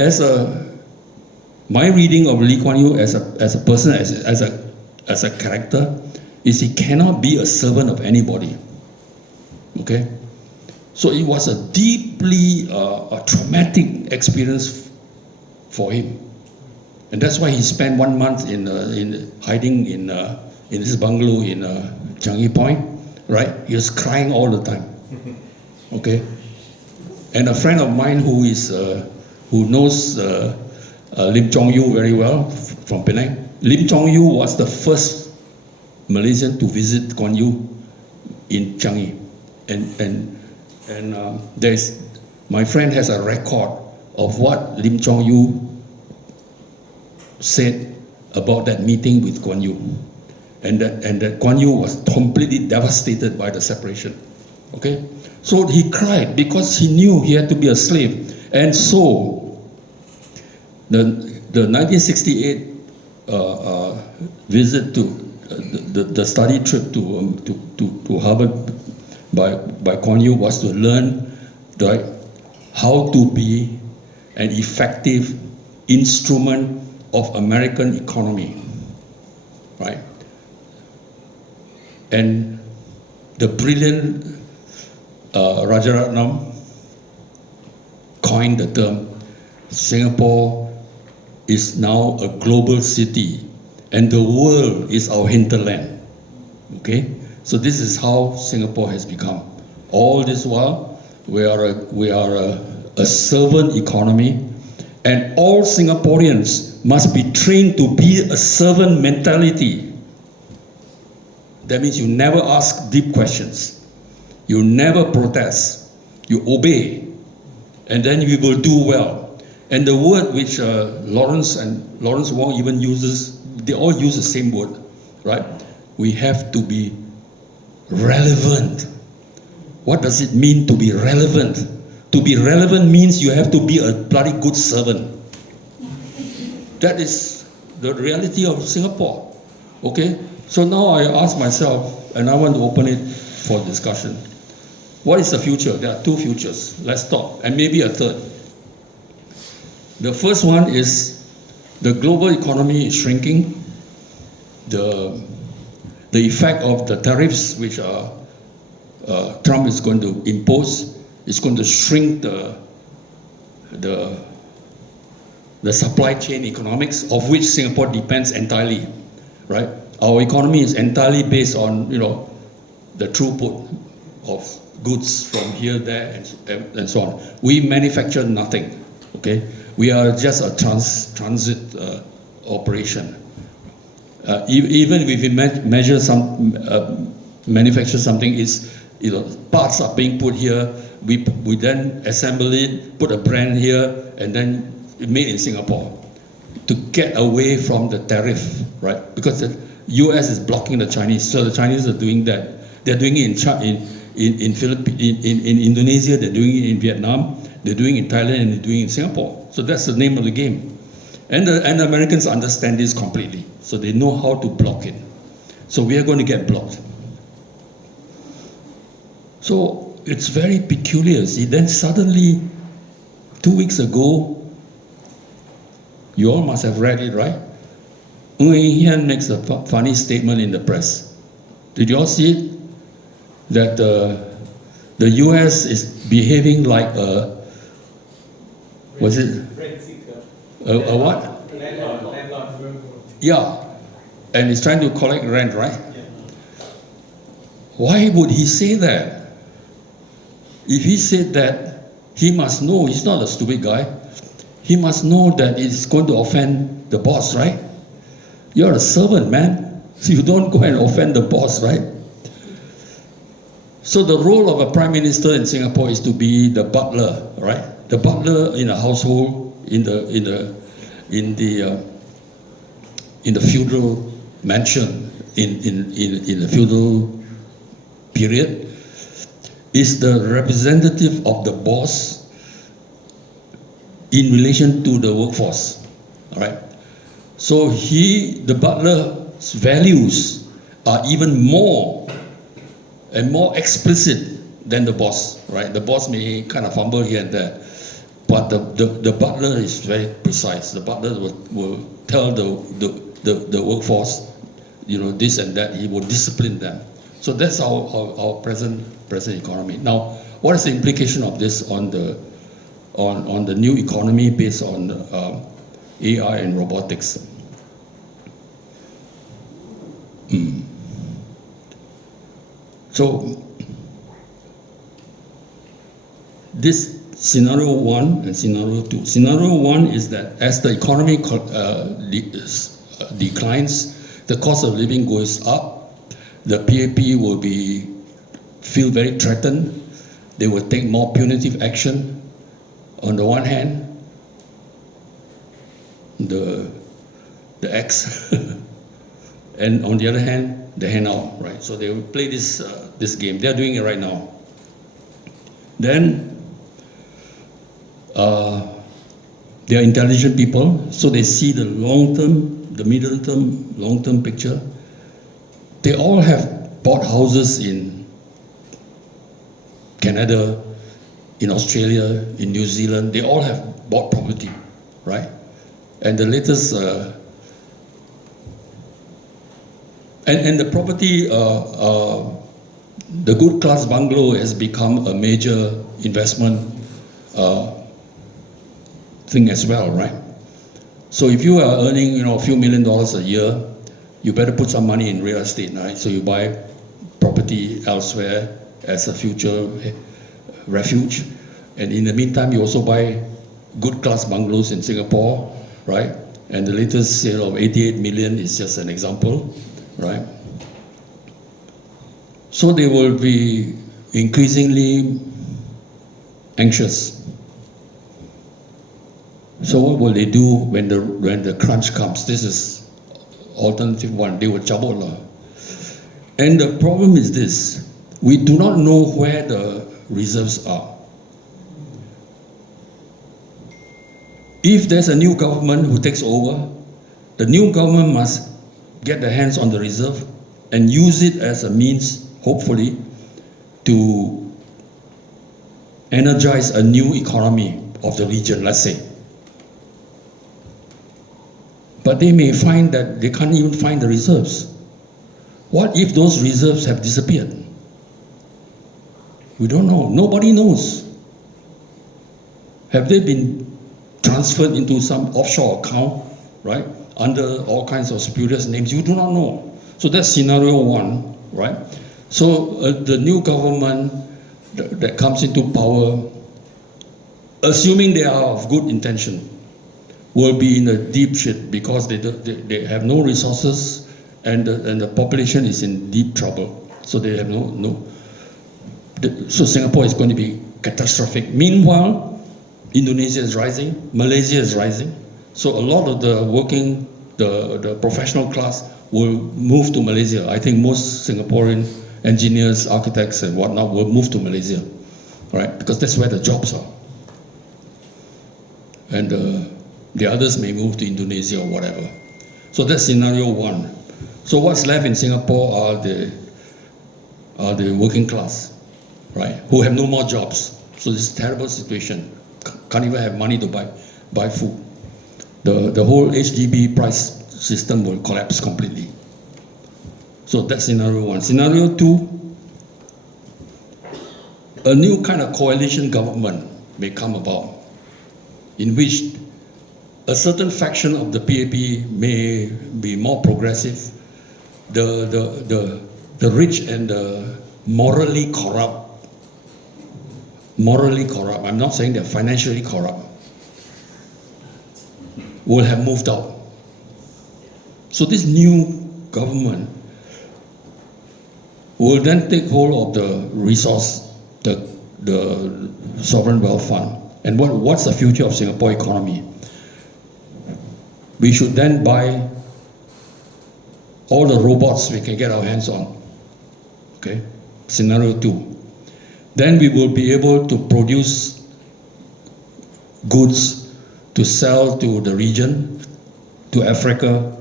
my reading of Lee Kuan Yew as a person, as a character, is he cannot be a servant of anybody. Okay? So it was a deeply a traumatic experience for him. And that's why he spent 1 month in hiding in his bungalow in Changi Point, right? He was crying all the time. Okay? And a friend of mine who knows Lim Chong Yu very well from Penang. Lim Chong Yu was the first Malaysian to visit Kuan Yu in Changi. And my friend has a record of what Lim Chong Yu said about that meeting with Kuan Yu. And that Kuan Yu was completely devastated by the separation. Okay? So he cried because he knew he had to be a slave. And so the 1968 visit to the study trip to Harvard by Kuan Yu was to learn, right, how to be an effective instrument of American economy, right? And the brilliant Rajaratnam coined the term, Singapore is now a global city and the world is our hinterland. Okay? So this is how Singapore has become. All this while, we are a servant economy, and all Singaporeans must be trained to be a servant mentality. That means you never ask deep questions. You never protest. You obey. And then you will do well. And the word which Lawrence Wong even uses, they all use the same word, right? We have to be relevant. What does it mean to be relevant? To be relevant means you have to be a bloody good servant. That is the reality of Singapore. Okay? So now I ask myself, and I want to open it for discussion. What is the future? There are two futures. Let's talk. And maybe a third. The first one is the global economy is shrinking. The effect of the tariffs which Trump is going to impose is going to shrink the supply chain economics, of which Singapore depends entirely, right? Our economy is entirely based on, the throughput of goods from here, there, and so on. We manufacture nothing, okay? We are just a transit operation. Even if we measure manufacture something, parts are being put here. We then assemble it, put a brand here, and then made in Singapore to get away from the tariff, right? Because the U.S. is blocking the Chinese, so the Chinese are doing that. They're doing it in Indonesia. They're doing it in Vietnam. They're doing it in Thailand, and they're doing it in Singapore. So that's the name of the game. And the Americans understand this completely. So they know how to block it. So we are going to get blocked. So it's very peculiar. See, then suddenly, 2 weeks ago, you all must have read it, right? Ng Hian makes a funny statement in the press. Did you all see it? That the US is behaving like a, was it? Rent seeker. A what? Landlord. Yeah, and he's trying to collect rent, right? Yeah. Why would he say that? If he said that, he must know, he's not a stupid guy, he must know that it's going to offend the boss, right? You're a servant, man. So you don't go and offend the boss, right? So the role of a prime minister in Singapore is to be the butler, right? The butler in a household, in the feudal mansion, in the feudal period, is the representative of the boss in relation to the workforce, all right? So the butler's values are even more and more explicit than the boss, right? The boss may kind of fumble here and there, but the butler is very precise. The butler will tell the workforce, this and that. He will discipline them. So that's our present economy. Now, what is the implication of this on the on the new economy based on AI and robotics. So this scenario 1 and scenario 2. Scenario 1 is that as the economy declines, the cost of living goes up, the PAP will feel very threatened, they will take more punitive action. On the one hand, the X, and on the other hand, the handout, right? So they will play this game. They are doing it right now. Then they are intelligent people, so they see the long-term, the middle-term, long-term picture. They all have bought houses in Canada, in Australia, in New Zealand. They all have bought property, right? And the latest, and the property, the good class bungalow has become a major investment thing as well, right? So if you are earning, a few $1 million a year, you better put some money in real estate, right? So you buy property elsewhere as a future refuge. And in the meantime, you also buy good class bungalows in Singapore, right? And the latest sale of 88 million is just an example, right? So they will be increasingly anxious. So what will they do when the crunch comes? This is alternative 1. They will chabot. And the problem is this: we do not know where the reserves are. If there's a new government who takes over, the new government must get their hands on the reserve and use it as a means, hopefully, to energize a new economy of the region, let's say. But they may find that they can't even find the reserves. What if those reserves have disappeared? We don't know. Nobody knows. Have they been transferred into some offshore account, right? Under all kinds of spurious names? You do not know. So that's scenario 1, right? So the new government that comes into power, assuming they are of good intention, will be in a deep shit because they have no resources, and the population is in deep trouble. So they have so Singapore is going to be catastrophic. Meanwhile, Indonesia is rising, Malaysia is rising. So a lot of the professional class will move to Malaysia. I think most Singaporean engineers, architects, and whatnot will move to Malaysia, right? Because that's where the jobs are. And the others may move to Indonesia or whatever. So that's scenario 1. So what's left in Singapore are the working class, right? Who have no more jobs. So this is a terrible situation. Can't even have money to buy food. The whole HDB price system will collapse completely. So that's scenario 1. Scenario 2, a new kind of coalition government may come about, in which a certain faction of the PAP may be more progressive. The rich and the morally corrupt, I'm not saying they're financially corrupt, will have moved out. So this new government will then take hold of the resource, the sovereign wealth fund. And what's the future of Singapore economy? We should then buy all the robots we can get our hands on. Okay, scenario 2. Then we will be able to produce goods to sell to the region, to Africa,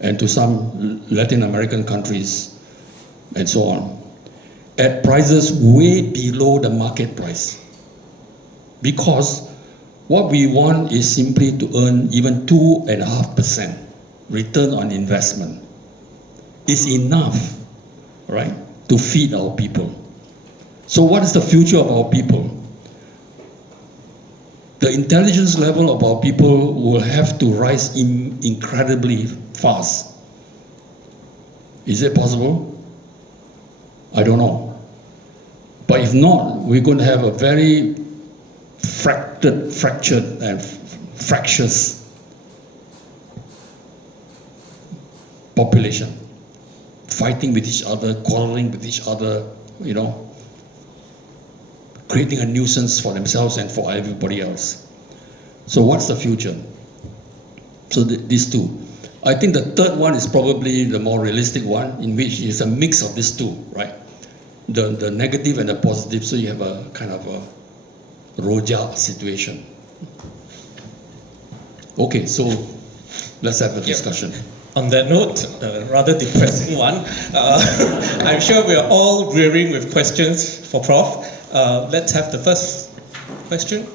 and to some Latin American countries, and so on, at prices way below the market price. Because what we want is simply to earn even 2.5% return on investment. Is enough, right, to feed our people. So what is the future of our people? the intelligence level of our people will have to rise incredibly fast. Is it possible? I don't know. But if not, we're going to have a very fractured and fractious population, fighting with each other, quarreling with each other, you know, creating a nuisance for themselves and for everybody else. So what's the future? So these two. I think the third one is probably the more realistic one, in which is a mix of these two, right? The negative and the positive, so you have a kind of a Roja situation. Okay, so let's have a discussion. On that note, a rather depressing one, I'm sure we are all rearing with questions for Prof. Let's have the first question.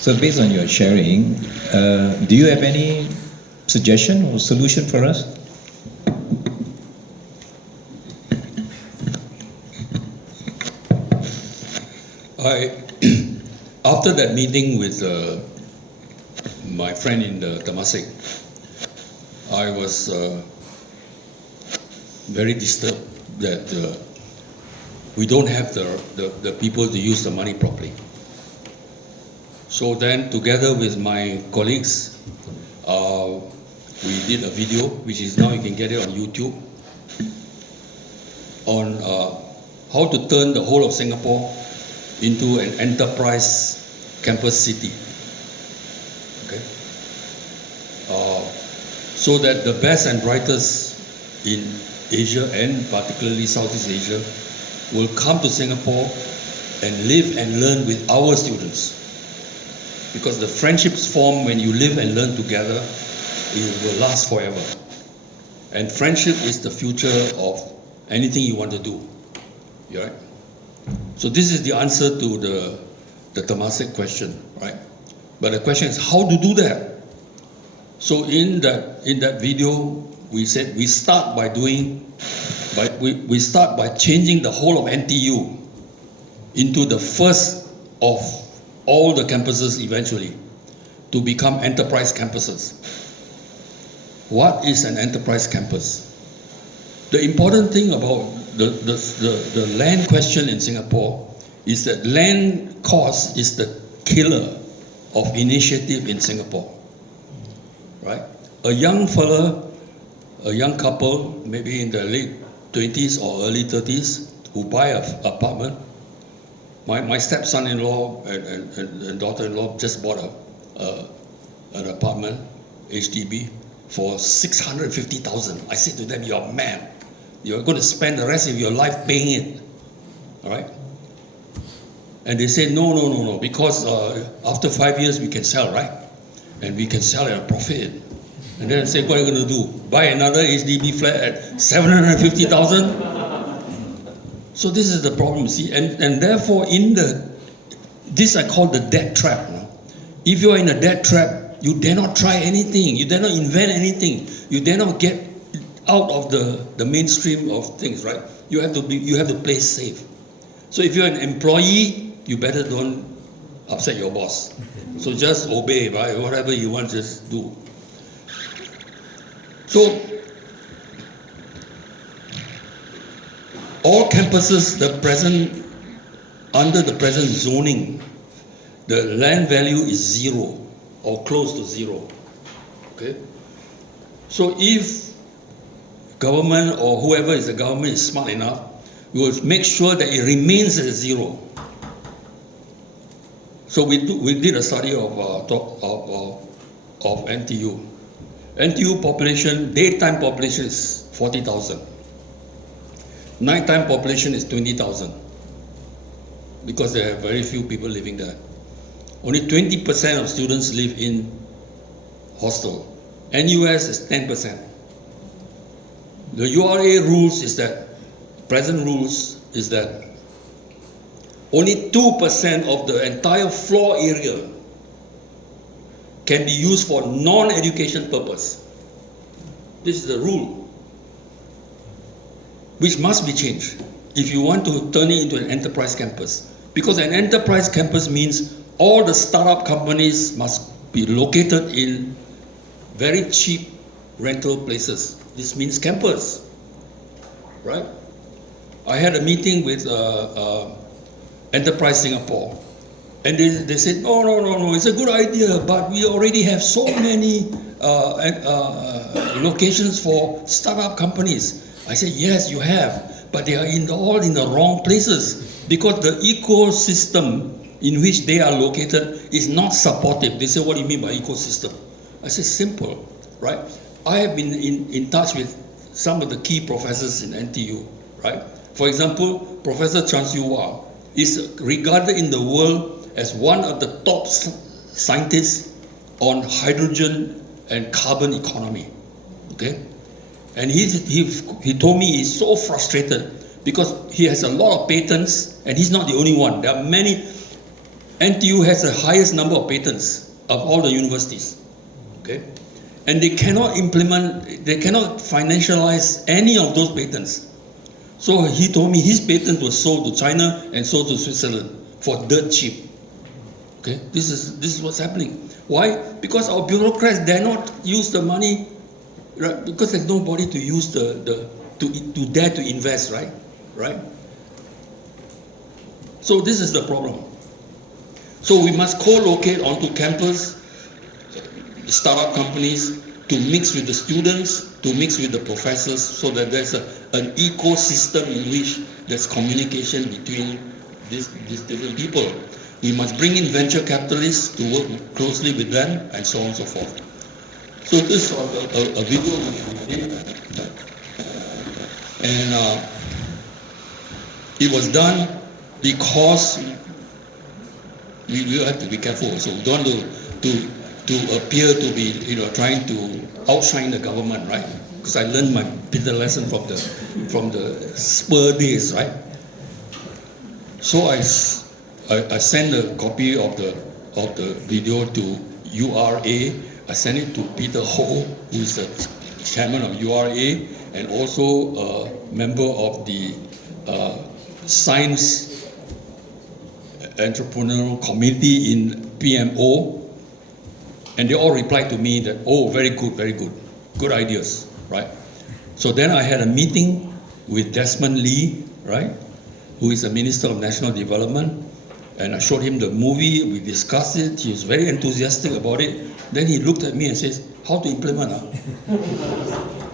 So based on your sharing, do you have any suggestion or solution for us? After that meeting with my friend in Temasek, I was very disturbed that we don't have the people to use the money properly. So then, together with my colleagues, we did a video, which is now you can get it on YouTube, on how to turn the whole of Singapore into an enterprise campus city. Okay, so that the best and brightest in Asia and particularly Southeast Asia will come to Singapore and live and learn with our students. Because the friendships form when you live and learn together, it will last forever. And friendship is the future of anything you want to do. You right? So this is the answer to the Temasek question, right? But the question is how to do that. So in that video, we said we start by changing the whole of NTU into the first of all the campuses eventually to become enterprise campuses. What is an enterprise campus? The important thing about the land question in Singapore is that land cost is the killer of initiative in Singapore, right? A young fella, a young couple, maybe in the late 20s or early 30s, who buy an apartment. My stepson-in-law and daughter-in-law just bought an apartment, HDB, for 650,000. I said to them, "You're mad. You're going to spend the rest of your life paying it." All right? And they said, no, because after 5 years we can sell, right? And we can sell at a profit. And then I said, what are you going to do? Buy another HDB flat at 750,000? So this is the problem, see, and therefore this I call the debt trap. No? If you are in a debt trap, you dare not try anything, you dare not invent anything, you dare not get out of the mainstream of things, right? You have to play safe. So if you're an employee, you better don't upset your boss. So just obey, right? Whatever you want, just do. So all campuses, under the present zoning, the land value is zero or close to zero. Okay? So if government or whoever is the government is smart enough, we will make sure that it remains at zero. So we did a study of NTU. NTU population, daytime population is 40,000. Nighttime population is 20,000 because there are very few people living there. Only 20% of students live in hostel. NUS is 10%. The URA rules is that, present rules is that only 2% of the entire floor area can be used for non-education purpose. This is the rule, which must be changed if you want to turn it into an enterprise campus. Because an enterprise campus means all the startup companies must be located in very cheap rental places. This means campus, right? I had a meeting with Enterprise Singapore, and they said, no, it's a good idea, but we already have so many locations for startup companies. I said, yes, you have, but they are all in the wrong places, because the ecosystem in which they are located is not supportive. They say, what do you mean by ecosystem? I said, simple, right? I have been in touch with some of the key professors in NTU, right? For example, Professor Chan Siu Wah is regarded in the world as one of the top scientists on hydrogen and carbon economy, okay? And he told me he's so frustrated because he has a lot of patents, and he's not the only one. There are many. NTU has the highest number of patents of all the universities, okay? And they cannot financialize any of those patents. So he told me his patent was sold to China and sold to Switzerland for dirt cheap. Okay, this is what's happening. Why? Because our bureaucrats dare not use the money, right? Because there's nobody to use to dare to invest, right? Right? So this is the problem. So we must co-locate onto campus startup companies to mix with the students, to mix with the professors, so that there's an ecosystem in which there's communication between these different people. We must bring in venture capitalists to work closely with them, and so on and so forth. So this is a video which we did, and it was done because we will have to be careful also. We don't want to appear to be, trying to outshine the government, right? Because I learned my bitter lesson from the SPUR days, right? So I sent a copy of the video to URA. I sent it to Peter Ho, who is the chairman of URA and also a member of the Science Entrepreneurial Committee in PMO. And they all replied to me that, oh, very good ideas, right? So then I had a meeting with Desmond Lee, right, who is the Minister of National Development, and I showed him the movie, we discussed it, he was very enthusiastic about it. Then he looked at me and says, how to implement?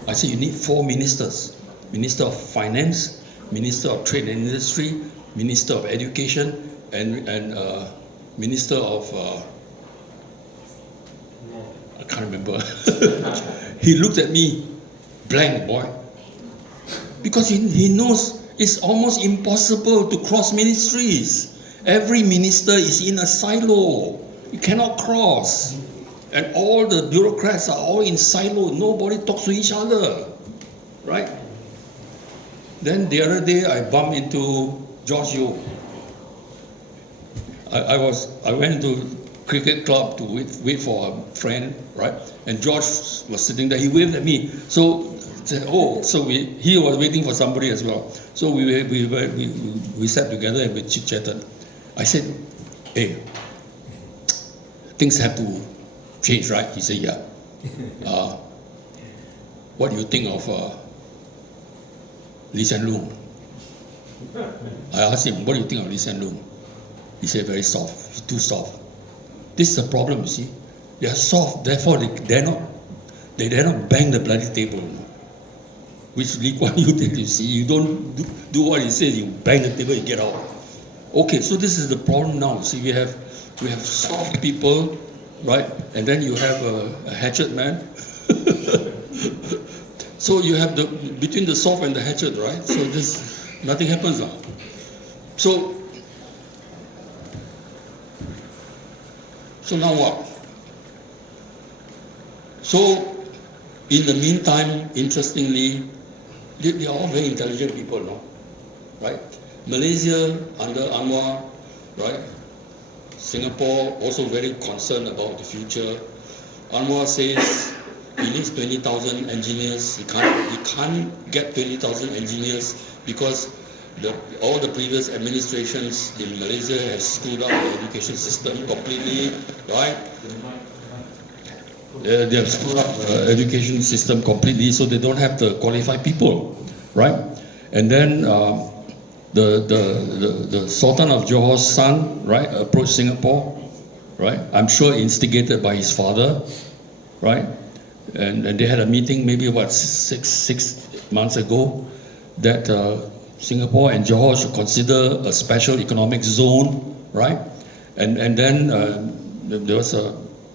I said, you need 4 ministers: Minister of Finance, Minister of Trade and Industry, Minister of Education, and Minister of I can't remember. He looked at me, blank, boy, because he knows it's almost impossible to cross ministries. Every minister is in a silo. You cannot cross. And all the bureaucrats are all in silo. Nobody talks to each other, right? Then the other day I bumped into George Yeo. I went to cricket club to wait for a friend, right? And George was sitting there. He waved at me. So said, oh, so he was waiting for somebody as well. So we sat together and we chit-chatted. I said, hey, things have to change, right? He said, yeah. What do you think of Lee Hsien Loong? I asked him, what do you think of Lee Hsien Loong? He said, very soft. He's too soft. This is the problem, you see. They are soft, therefore they dare not bang the bloody table. Which Lee Kuan Yew did, you see. You don't do what he says, you bang the table, you get out. Okay, so this is the problem now. See, we have soft people, right? And then you have a hatchet man. So you have between the soft and the hatchet, right? So nothing happens now. So now what? So in the meantime, interestingly, they are all very intelligent people, no? Right? Malaysia under Anwar, right? Singapore also very concerned about the future. Anwar says he needs 20,000 engineers. He can't get 20,000 engineers because all the previous administrations in Malaysia have screwed up the education system completely, right? They have screwed up the education system completely, so they don't have the qualified people, right? And then the Sultan of Johor's son, right, approached Singapore, right? I'm sure instigated by his father, right? And they had a meeting maybe about six months ago that Singapore and Johor should consider a special economic zone, right? And then there was a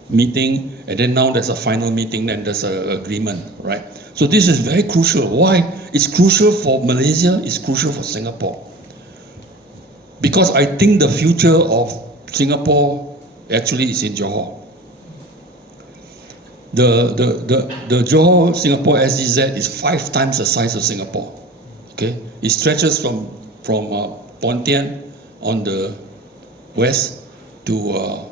meeting, and then now there's a final meeting, and there's an agreement, right? So this is very crucial. Why? It's crucial for Malaysia, it's crucial for Singapore. Because I think the future of Singapore actually is in Johor. The Johor Singapore SEZ is 5 times the size of Singapore. Okay, it stretches from Pontian on the west to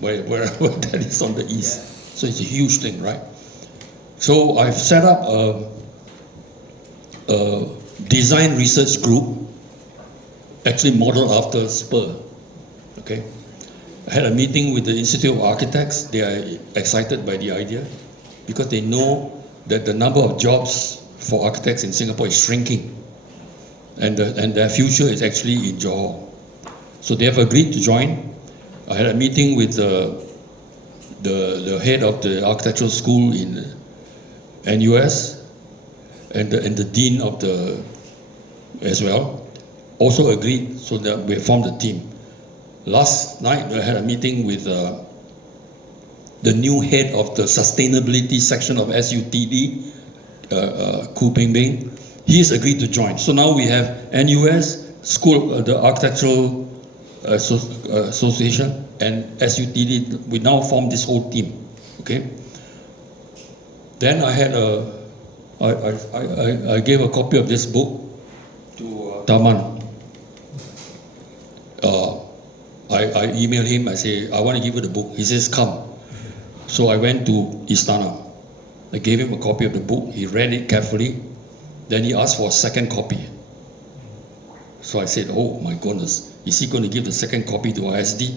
wherever that is on the east. So it's a huge thing, right? So I've set up a design research group, actually modeled after SPUR. Okay, I had a meeting with the Institute of Architects. They are excited by the idea because they know that the number of jobs for architects in Singapore is shrinking, and their future is actually in Johor. So they have agreed to join. I had a meeting with the head of the architectural school in NUS and the dean of the as well, also agreed, so that we formed a team. Last night I had a meeting with the new head of the sustainability section of SUTD, Khoo Peng. He has agreed to join. So now we have NUS, School, the Architectural Association, and SUTD. We now form this whole team. Okay. Then I had I gave a copy of this book to Taman. I emailed him. I say I want to give you the book. He says come. So I went to Istana. I gave him a copy of the book. He read it carefully. Then he asked for a second copy. So I said, oh my goodness, is he going to give the second copy to ISD?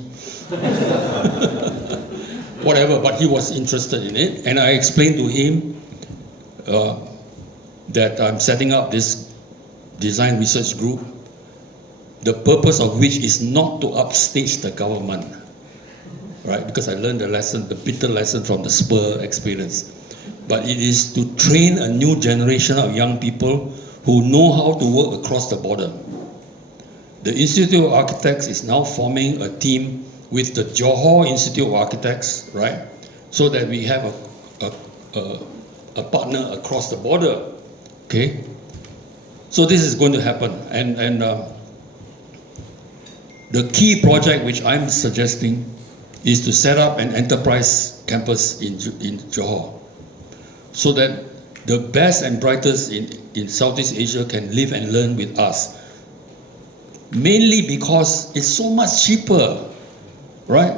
Whatever, but he was interested in it. And I explained to him that I'm setting up this design research group, the purpose of which is not to upstage the government, right? Because I learned the lesson, the bitter lesson from the SPUR experience. But it is to train a new generation of young people who know how to work across the border. The Institute of Architects is now forming a team with the Johor Institute of Architects, right? So that we have a partner across the border, okay? So this is going to happen, and the key project which I'm suggesting is to set up an enterprise campus in Johor, so that the best and brightest in Southeast Asia can live and learn with us. Mainly because it's so much cheaper, right?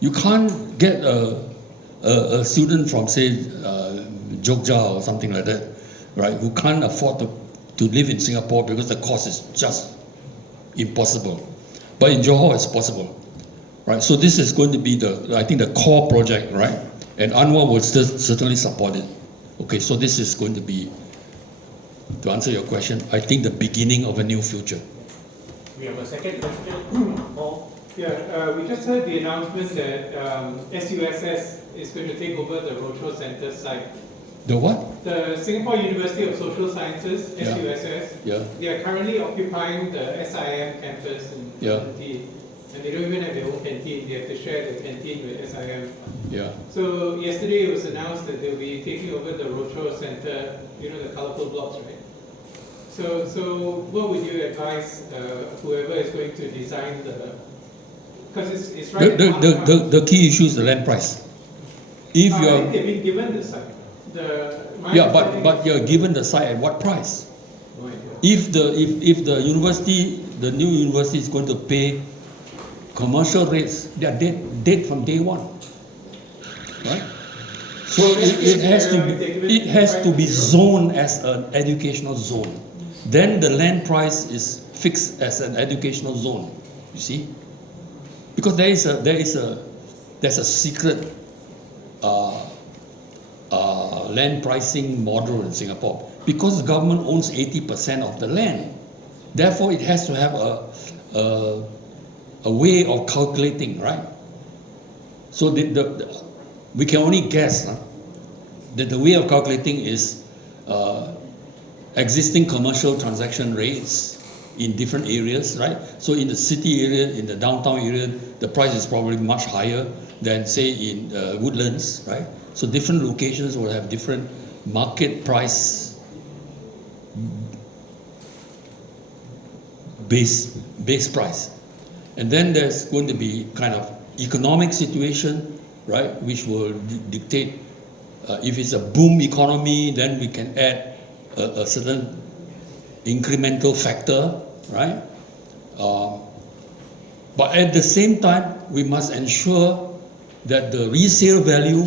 You can't get a student from, say, Jogja or something like that, right, who can't afford to live in Singapore because the cost is just impossible. But in Johor, it's possible, right? So this is going to be I think the core project, right? And Anwar will certainly support it. Okay, so this is going to be, to answer your question, I think the beginning of a new future. We have a second question, Paul. Yeah, we just heard the announcement that SUSS is going to take over the Rochor Centre site. The what? The Singapore University of Social Sciences, SUSS, Yeah. they are currently occupying the SIM campus in Changi. And they don't even have their own canteen, they have to share the canteen with SIM. Yeah. So yesterday it was announced that they'll be taking over the Rochor Centre, you know, the colourful blocks, right? So what would you advise whoever is going to design because it's right the key issue is the land price. If I you're think they've been given the site. but you're given the site at what price? No idea. If the university, the new university is going to pay commercial rates, they are dead from day one, right? So it has to be zoned as an educational zone. Then the land price is fixed as an educational zone. You see, because there's a secret land pricing model in Singapore. Because the government owns 80% of the land, therefore it has to have a way of calculating, right? So we can only guess that the way of calculating is existing commercial transaction rates in different areas, right? So in the city area, in the downtown area, the price is probably much higher than say in Woodlands, right? So different locations will have different market price base price. And then there's going to be kind of economic situation, right, which will dictate if it's a boom economy, then we can add a certain incremental factor, right? But at the same time, we must ensure that the resale value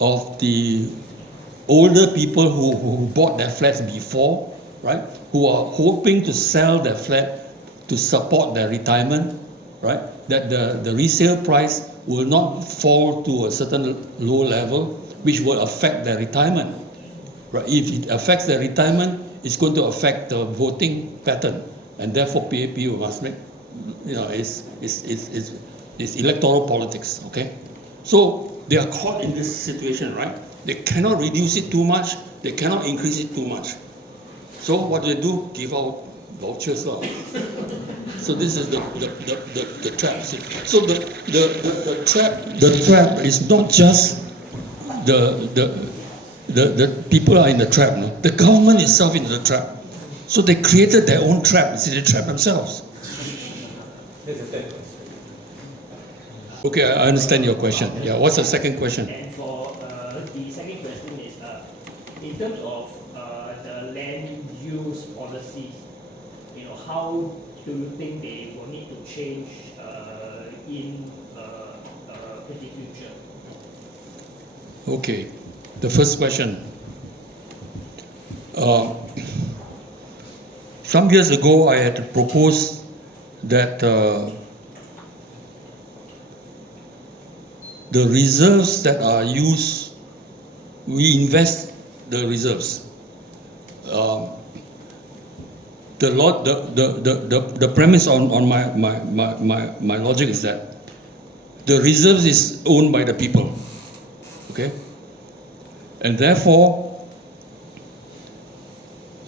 of the older people who bought their flats before, right, who are hoping to sell their flat to support their retirement, right, that the resale price will not fall to a certain low level, which will affect their retirement. Right? If it affects their retirement, it's going to affect the voting pattern, and therefore PAP must make, it's electoral politics. Okay, so they are caught in this situation, right? They cannot reduce it too much. They cannot increase it too much. So what do? Give out vouchers, lah. So this is the trap. So the trap is not just the people are in the trap. No? The government itself in the trap. So they created their own trap. See, they trap themselves. Okay, I understand your question. Yeah, what's the second question? And for the second question is, in terms of the land use policies, how do you think they will need to change in the future? Okay, the first question. Some years ago, I had proposed that the reserves that are used, we invest the reserves. The premise on my logic is that the reserves is owned by the people, okay, and therefore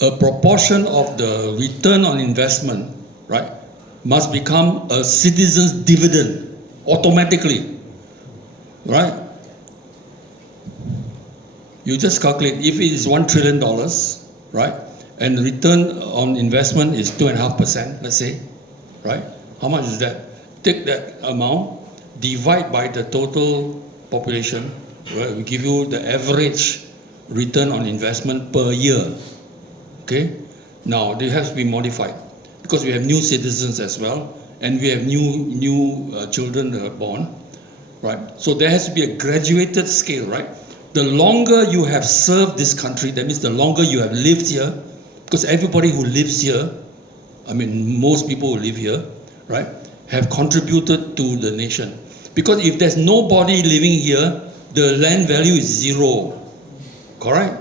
a proportion of the return on investment, right, must become a citizen's dividend automatically, right? You just calculate if it is $1 trillion, right? And the return on investment is 2.5%, let's say, right? How much is that? Take that amount, divide by the total population, right? We give you the average return on investment per year, okay? Now, they have to be modified because we have new citizens as well, and we have new children that are born, right? So there has to be a graduated scale, right? The longer you have served this country, that means the longer you have lived here, because everybody who lives here, I mean, most people who live here, right, have contributed to the nation. Because if there's nobody living here, the land value is zero, correct?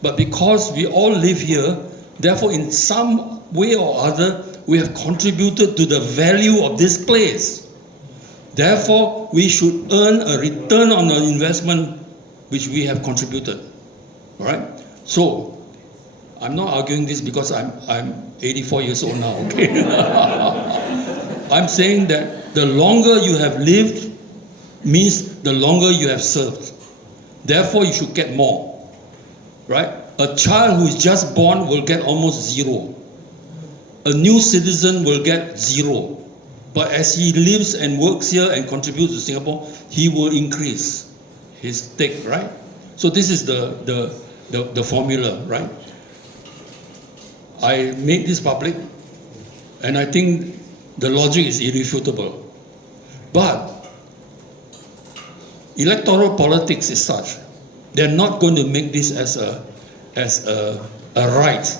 But because we all live here, therefore in some way or other, we have contributed to the value of this place. Therefore, we should earn a return on our investment which we have contributed, all right? So, I'm not arguing this because I'm 84 years old now, okay? I'm saying that the longer you have lived means the longer you have served. Therefore, you should get more, right? A child who is just born will get almost zero. A new citizen will get zero. But as he lives and works here and contributes to Singapore, he will increase his stake, right? So this is the formula, right? I made this public, and I think the logic is irrefutable. But electoral politics is such, they're not going to make this as a right.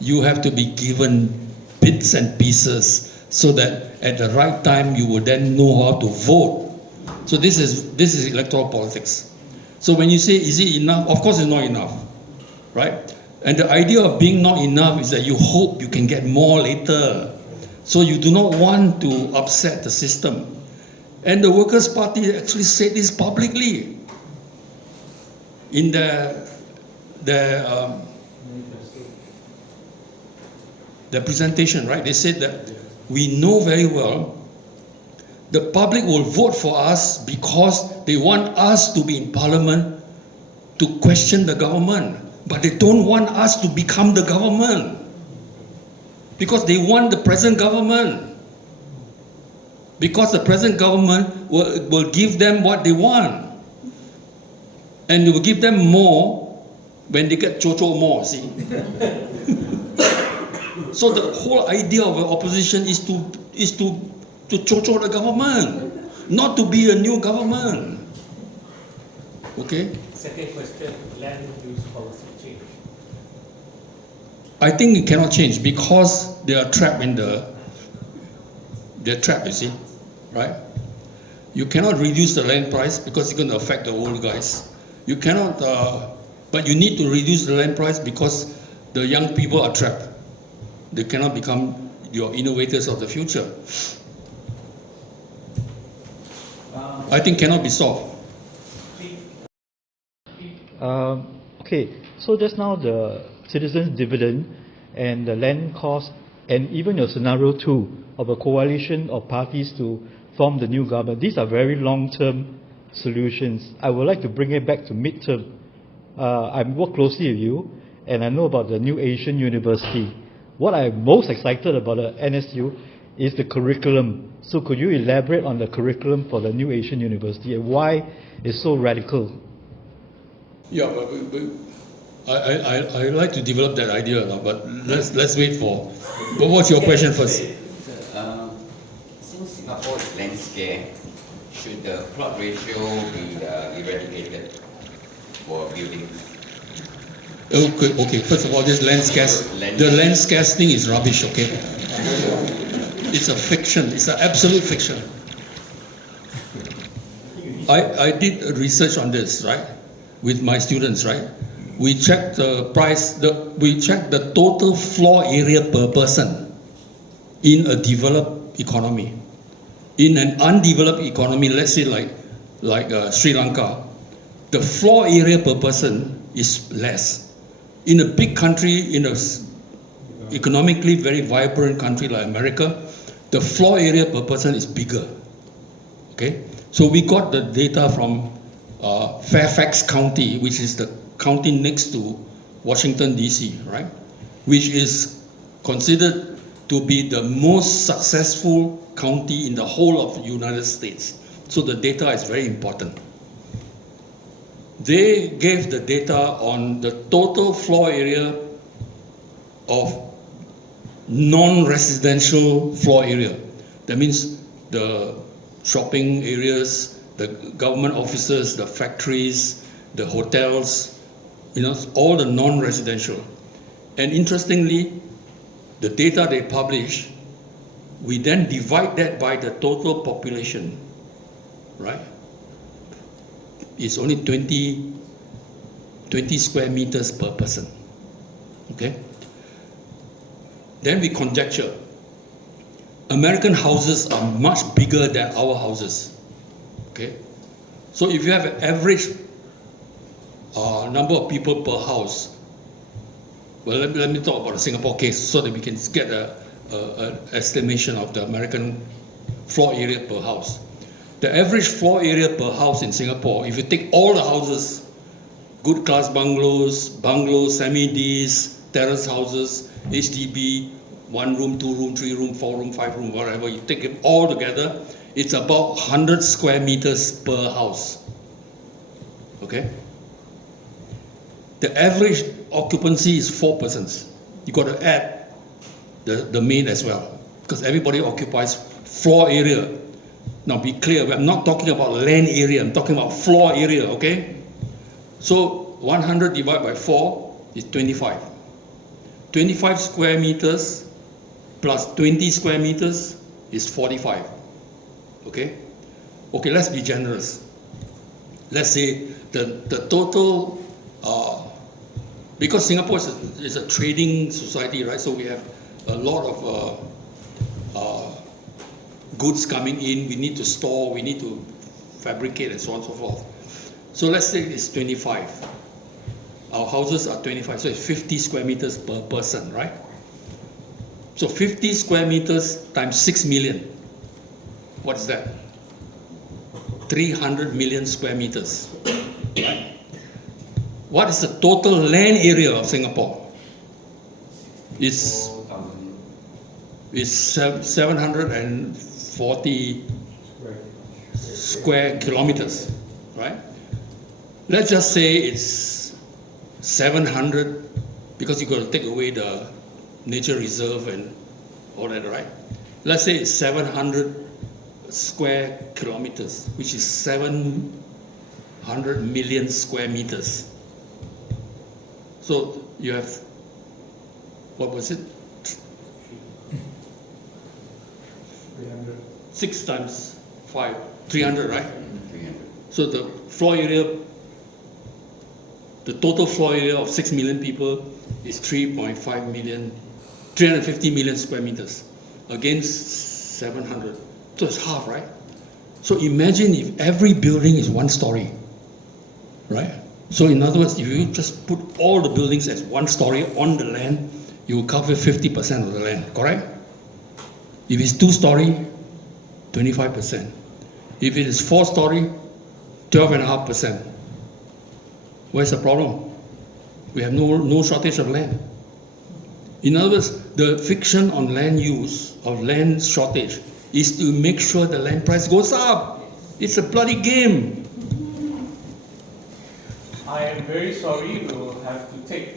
You have to be given bits and pieces so that at the right time you will then know how to vote. So this is electoral politics. So when you say, is it enough? Of course it's not enough, right? And the idea of being not enough is that you hope you can get more later. So you do not want to upset the system. And the Workers' Party actually said this publicly in their presentation, right? They said that we know very well the public will vote for us because they want us to be in parliament to question the government, but they don't want us to become the government because they want the present government. Because the present government will give them what they want. And they will give them more when they get chocho more, see. So the whole idea of an opposition is to chocho the government, not to be a new government. Okay? Second question, land use policy change. I think it cannot change because they are trapped they're trapped, you see, right? You cannot reduce the land price because it's going to affect the old guys. You cannot, but you need to reduce the land price because the young people are trapped. They cannot become your innovators of the future. I think cannot be solved. Okay, so just now the citizens' dividend and the land cost, and even your scenario 2 of a coalition of parties to form the new government, these are very long-term solutions. I would like to bring it back to mid-term. I work closely with you, and I know about the new Asian University. What I'm most excited about the NSU is the curriculum. So could you elaborate on the curriculum for the new Asian University and why it's so radical? Yeah, but I like to develop that idea now, but let's wait for. But what's your question first? Since Singapore is land scarce, should the plot ratio be eradicated for buildings? Okay. First of all, this land scarce, the land scarce thing is rubbish. Okay, it's a fiction. It's an absolute fiction. I did research on this, right, with my students, right. We checked the price. We checked the total floor area per person in a developed economy. In an undeveloped economy, let's say like Sri Lanka, the floor area per person is less. In a big country, in a economically very vibrant country like America, the floor area per person is bigger. Okay, so we got the data from Fairfax County, which is the county next to Washington DC, right? Which is considered to be the most successful county in the whole of the United States. So the data is very important. They gave the data on the total floor area of non-residential floor area. That means the shopping areas, the government offices, the factories, the hotels, all the non-residential. And interestingly, the data they publish, we then divide that by the total population, right? It's only 20 square meters per person, okay? Then we conjecture, American houses are much bigger than our houses, okay? So if you have an average number of people per house, well, let me talk about the Singapore case so that we can get an estimation of the American floor area per house. The average floor area per house in Singapore, if you take all the houses, good class bungalows, semi-Ds, terrace houses, HDB, 1 room, 2 room, 3 room, 4 room, 5 room, whatever, you take it all together, it's about 100 square meters per house. Okay? The average occupancy is 4 persons. you got to add the main as well, because everybody occupies floor area. Now be clear, I'm not talking about land area, I'm talking about floor area, okay? So 100 divided by 4 is 25. 25 square meters plus 20 square meters is 45, okay? Okay, let's be generous. Let's say the total, because Singapore is a trading society, right? So we have a lot of goods coming in, we need to store, we need to fabricate and so on and so forth. So let's say it's 25. Our houses are 25, so it's 50 square meters per person, right? So 50 square meters times 6 million. What's that? 300 million square meters. Right? What is the total land area of Singapore? It's 740 square kilometers, right? Let's just say it's 700, because you've got to take away the nature reserve and all that, right? Let's say it's 700 square kilometers, which is 700 million square meters. So you have, what was it? 300. 6 times 5, 300, right? 300. So the floor area, the total floor area of 6 million people is 3.5 million, 350 million square meters against 700. So it's half, right? So imagine if every building is 1 story, right? So in other words, if you just put all the buildings as 1 story on the land, you will cover 50% of the land, correct? If it's 2 story, 25%. If it is 4 story, 12.5%. Where's the problem? We have no shortage of land. In other words, the fiction on land use, of land shortage, is to make sure the land price goes up. It's a bloody game. I am very sorry, we will have to take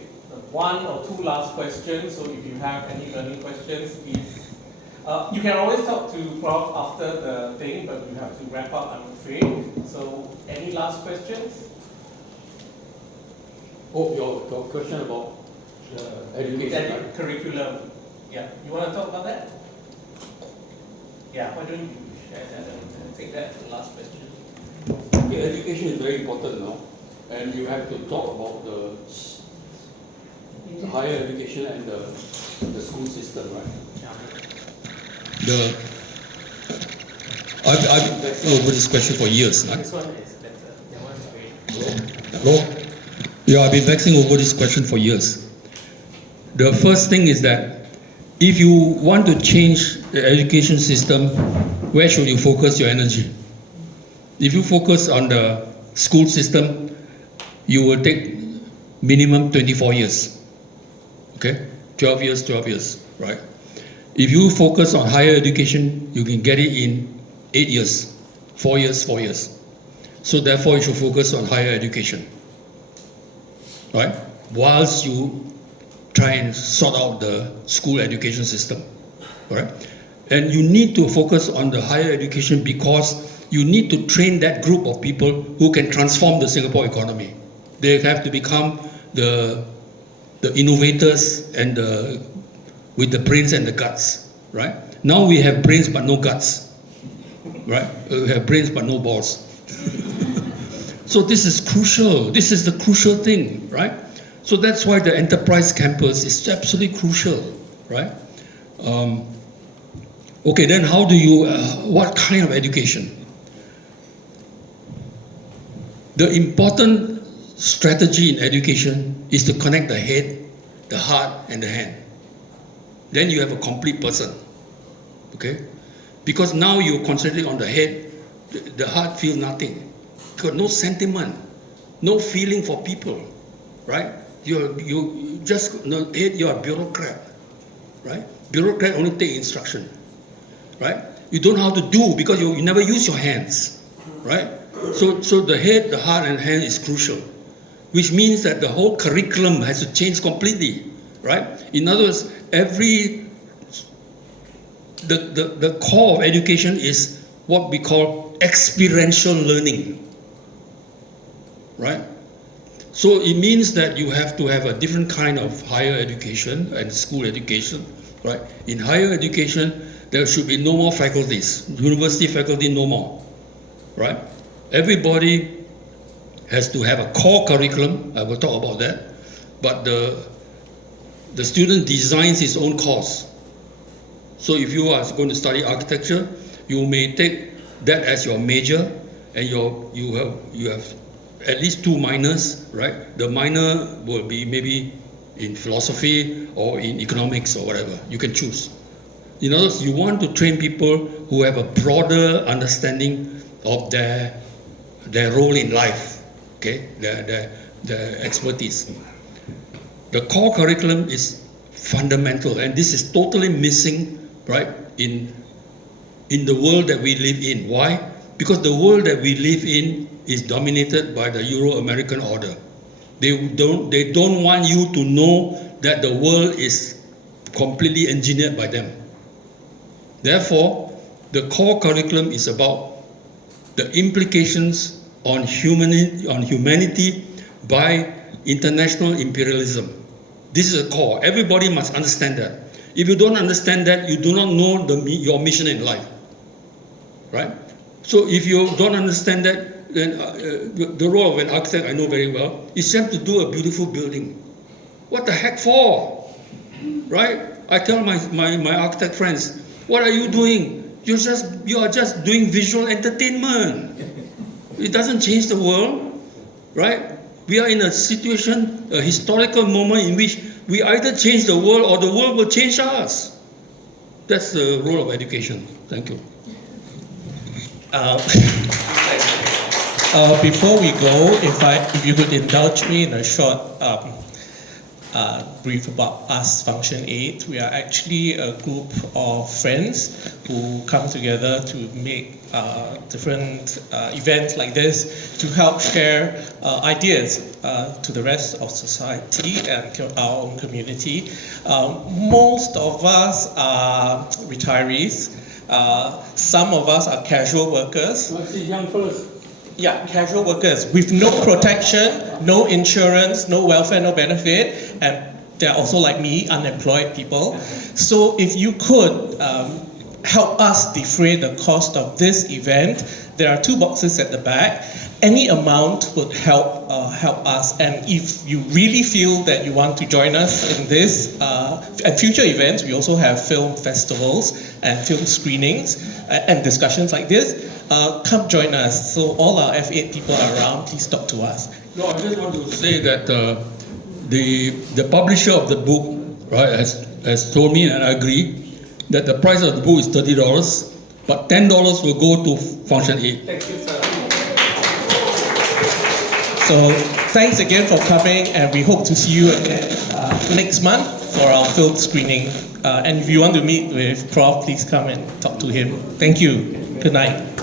1 or 2 last questions, so if you have any burning questions, please. You can always talk to Prof after the thing, but you have to wrap up, I'm afraid. So, any last questions? Oh, your question about education, right? Curriculum. Yeah, you want to talk about that? Yeah, why don't you share that and take that as the last question? Okay, education is very important now, and you have to talk about the higher education and the school system, right? I've been vexing over this question for years, right? This one is better. That one is great. Hello? Yeah, I've been vexing over this question for years. The first thing is that if you want to change the education system, where should you focus your energy? If you focus on the school system, you will take minimum 24 years. Okay? 12 years, right? If you focus on higher education, you can get it in 8 years, 4 years. So therefore, you should focus on higher education, right? Whilst you try and sort out the school education system, right? And you need to focus on the higher education because you need to train that group of people who can transform the Singapore economy. They have to become the innovators and with the brains and the guts, right? Now we have brains but no guts, right? We have brains but no balls. So this is crucial. This is the crucial thing, right? So that's why the enterprise campus is absolutely crucial, right? Okay, then how do you, what kind of education? The important strategy in education is to connect the head, the heart, and the hand. Then you have a complete person, okay? Because now you concentrate on the head, the heart feels nothing. Got no sentiment, no feeling for people, right? You just, no, you're a bureaucrat, right? Bureaucrat only take instruction, right? You don't know how to do because you never use your hands, right? So the head, the heart, and hand is crucial, which means that the whole curriculum has to change completely, right? In other words, the core of education is what we call experiential learning, right? So it means that you have to have a different kind of higher education and school education, right? In higher education, there should be no more faculties. University faculty, no more, right? Everybody has to have a core curriculum. I will talk about that. But the student designs his own course. So if you are going to study architecture, you may take that as your major, and you have at least 2 minors, right? The minor will be maybe in philosophy or in economics or whatever. You can choose. In other words, you want to train people who have a broader understanding of their role in life, okay? Their expertise. The core curriculum is fundamental, and this is totally missing, right, in the world that we live in. Why? Because the world that we live in is dominated by the Euro-American order. They don't want you to know that the world is completely engineered by them. Therefore, the core curriculum is about the implications on humanity by international imperialism. This is a core. Everybody must understand that. If you don't understand that, you do not know your mission in life, right? So if you don't understand that, then the role of an architect I know very well is just to do a beautiful building. What the heck for, right? I tell my architect friends, what are you doing? You are just doing visual entertainment. It doesn't change the world, right? We are in a situation, a historical moment in which we either change the world or the world will change us. That's the role of education. Thank you. Before we go, if you could indulge me in a short brief about us, Function 8. We are actually a group of friends who come together to make different events like this to help share ideas to the rest of society and our own community. Most of us are retirees. Some of us are casual workers. Let's see, young fellas. Yeah, casual workers with no protection, no insurance, no welfare, no benefit, and they're also like me, unemployed people. So if you could help us defray the cost of this event, there are 2 boxes at the back. Any amount would help us, and if you really feel that you want to join us in this and future events, we also have film festivals and film screenings and discussions like this. Come join us. So all our F8 people are around, please talk to us. No, I just want to say that the publisher of the book, right, has told me, and I agree, that the price of the book is $30, but $10 will go to Function 8. Thank you, sir. So thanks again for coming, and we hope to see you again next month for our film screening. And if you want to meet with Prof, please come and talk to him. Thank you. Good night.